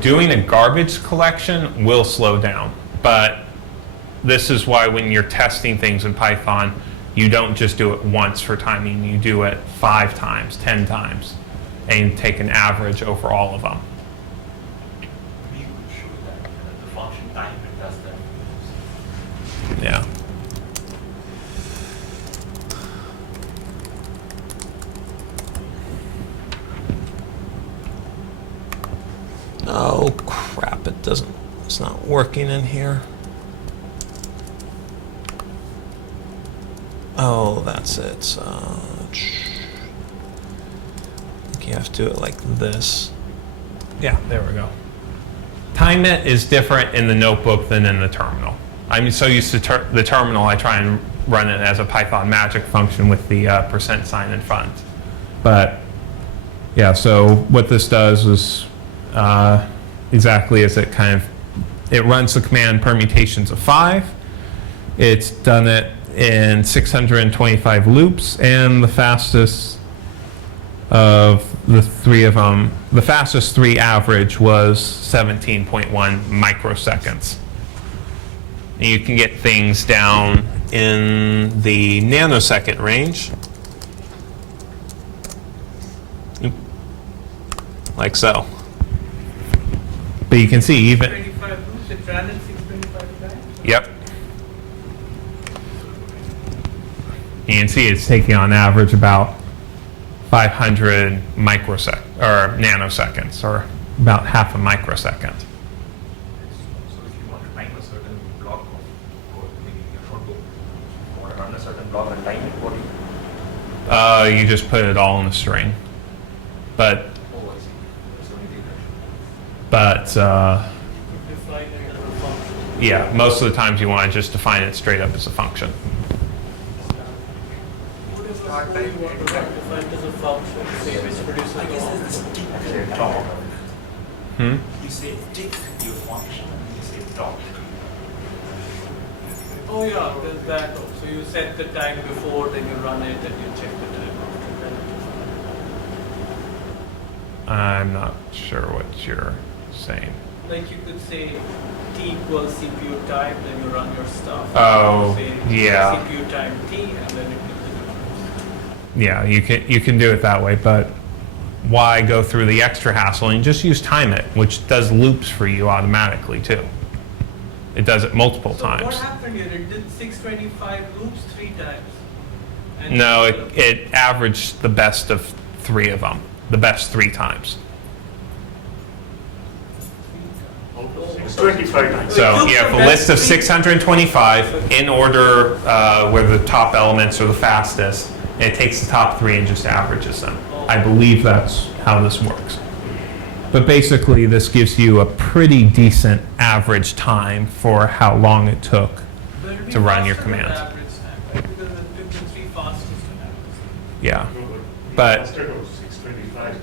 Doing a garbage collection will slow down, but this is why when you're testing things in Python, you don't just do it once for timing, you do it 5 times, 10 times, and take an average over all of them. We could show that the function time it does that. Yeah. Oh crap, it's not working in here. Oh, that's it. I think you have to do it like this. Yeah, there we go. TimeNet is different in the notebook than in the terminal. I'm so used to the terminal, I try and run it as a Python magic function with the % sign in front. But yeah, so what this does is exactly as it runs the command permutations of 5. It's done it in 625 loops, and the fastest of the 3 of them, the fastest 3 average was 17.1 microseconds. And you can get things down in the nanosecond range, like so. But you can see even. 25 loops, it ran it 625 times? Yep. You can see it's taking on average about 500 nanoseconds, or about half a microsecond. So if you want to time a certain block of code, maybe in your notebook, or run a certain block and time it, what do you? You just put it all in a string. But Oh, I see. That's the only thing Define it as a function. yeah, most of the times you want to just define it straight up as a function. What is the code you want to define as a function, say which produces I guess there's this tick and dot. You say tick your function and you say dot. Oh yeah, there's that also. So you set the time before, then you run it, and you check the time after. I'm not sure what you're saying. Like you could say T equals CPU time, then you run your stuff. Oh, Say yeah. CPU time T, and then it gives you the Yeah, you can do it that way, but why go through the extra hassle and just use time it, which does loops for you automatically too. It does it multiple So what times. happened here? It did 625 loops 3 times. And No, it averaged the best of 3 of them, the best 3 times. It's 25 times. So took you have the a list of best 3. 625 in order where the top elements are the fastest, and it takes the top 3 and just averages them. I believe that's how this works. But basically, this gives you a pretty decent average time for how long it took But it'd be to run your faster than commands. the average time, right? Because it took the 3 fastest to average. Yeah. No, But- instead of 625,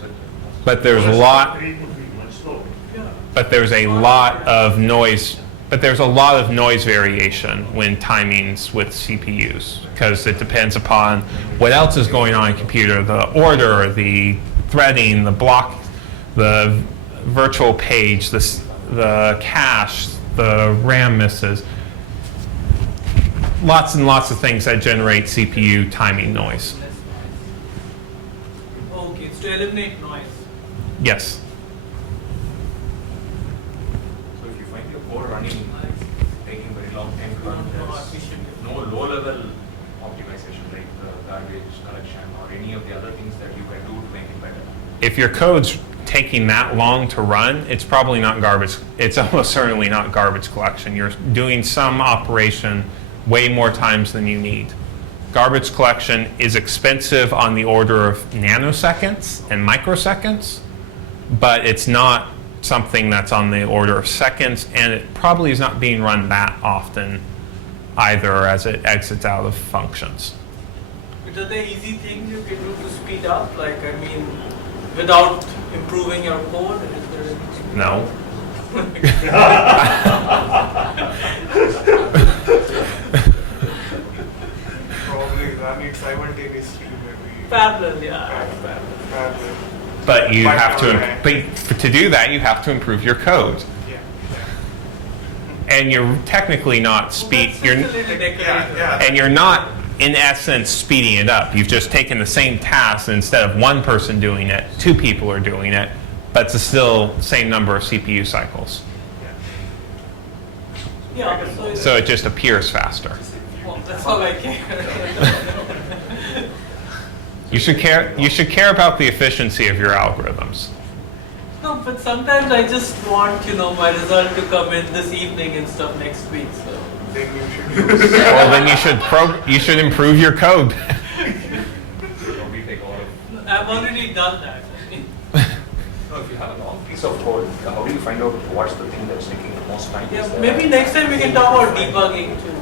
But there's a lot. 3 would be much slower. Yeah. But there's a lot of noise. But there's a lot of noise variation when timings with CPUs because it depends upon what else is going on in computer, the order, the threading, the block, the virtual page, the cache, the RAM misses. Lots and lots of things that generate CPU timing noise. Less noise. Okay, it's to eliminate noise. Yes. So if you find your code running, taking very long time to run, there's no low-level optimization like the garbage collection or any of the other things that you can do to make it better. If your code's taking that long to run, it's probably not garbage. It's almost certainly not garbage collection. You're doing some operation way more times than you need. Garbage collection is expensive on the order of nanoseconds and microseconds, but it's not something that's on the order of seconds, and it probably is not being run that often either as it exits out of functions. But are there easy things you can do to speed up? Like, I mean, without improving your code? Is there anything? No. Probably run it simultaneously, maybe. Parallel, yeah. Parallel. But you But have to, okay. but to do that, you have to improve your code. Yeah. And you're technically not Well, that's just a little decorative. Yeah. and you're not in essence speeding it up. You've just taken the same task, and instead of one person doing it, 2 people are doing it, but it's still same number of CPU cycles. Yeah, so, So it just appears faster. well, that's all I care. You should care about the efficiency of your algorithms. No, but sometimes I just want, my result to come in this evening instead of next week, so. Then you should use. Well, then you should improve your code. Probably take all of. I've already done that. No, if you have a long piece of code, how do you find out what's the thing that's taking the most time? Yeah, Is there- maybe next time we can talk about debugging too.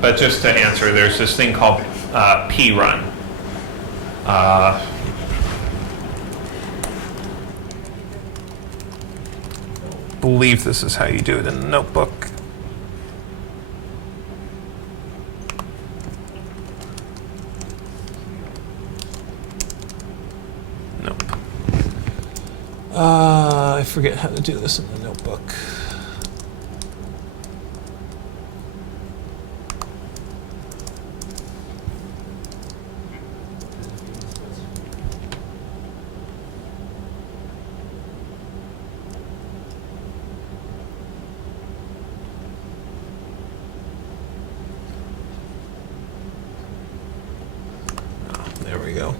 But just to answer, there's this thing called prun. Believe this is how you do it in the notebook. Nope. I forget how to do this in the notebook. There we go.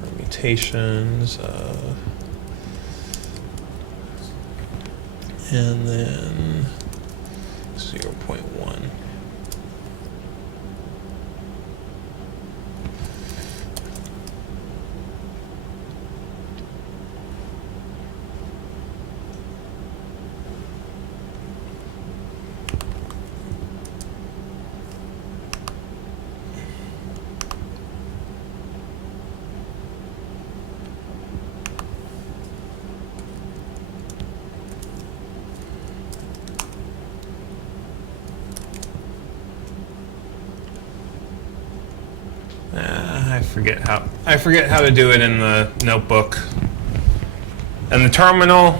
Permutations, and then 0.1. I forget how to do it in the notebook. In the terminal,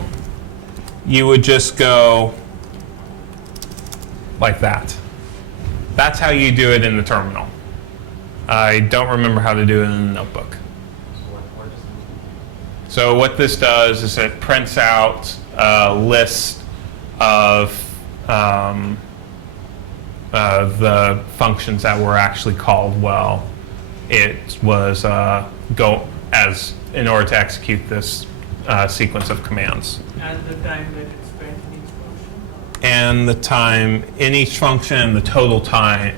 you would just go like that. That's how you do it in the terminal. I don't remember how to do it in the notebook. So what this does is it prints out a list of the functions that were actually called while it was in order to execute this sequence of commands. And the time that it spent in each function? And the time in each function and the total time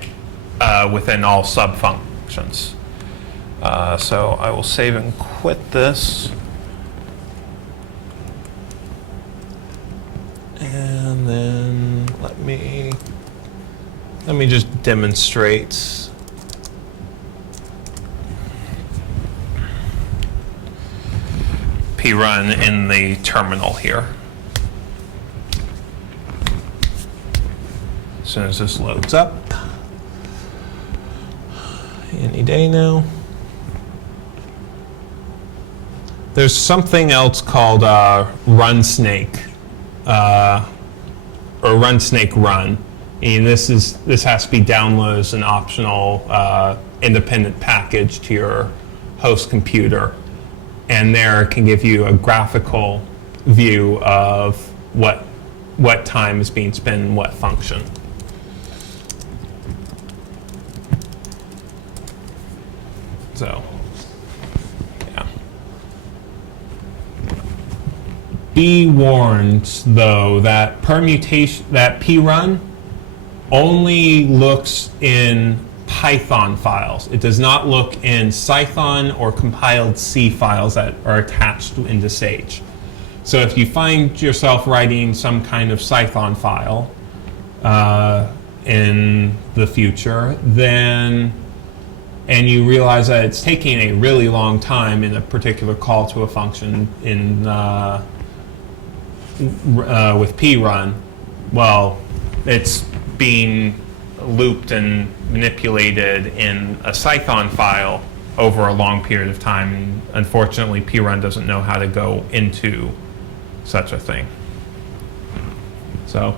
within all sub-functions. So I will save and quit this. And then let me just demonstrate. Prun in the terminal here. As soon as this loads up, any day now. There's something else called run snake, or run snake run. And this has to be downloaded as an optional independent package to your host computer. And there it can give you a graphical view of what time is being spent in what function. So, yeah. Be warned, though, that prun only looks in Python files. It does not look in Cython or compiled C files that are attached into Sage. So if you find yourself writing some kind of Cython file in the future, and you realize that it's taking a really long time in a particular call to a function with prun, well, it's being looped and manipulated in a Cython file over a long period of time. And unfortunately, prun doesn't know how to go into such a thing. So,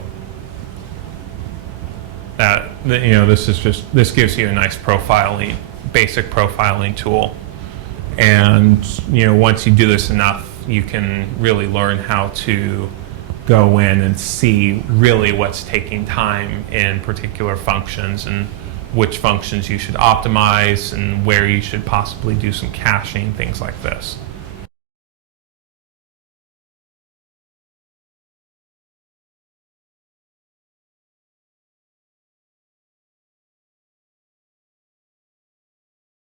this gives you a nice basic profiling tool. And once you do this enough, you can really learn how to go in and see really what's taking time in particular functions and which functions you should optimize and where you should possibly do some caching, things like this.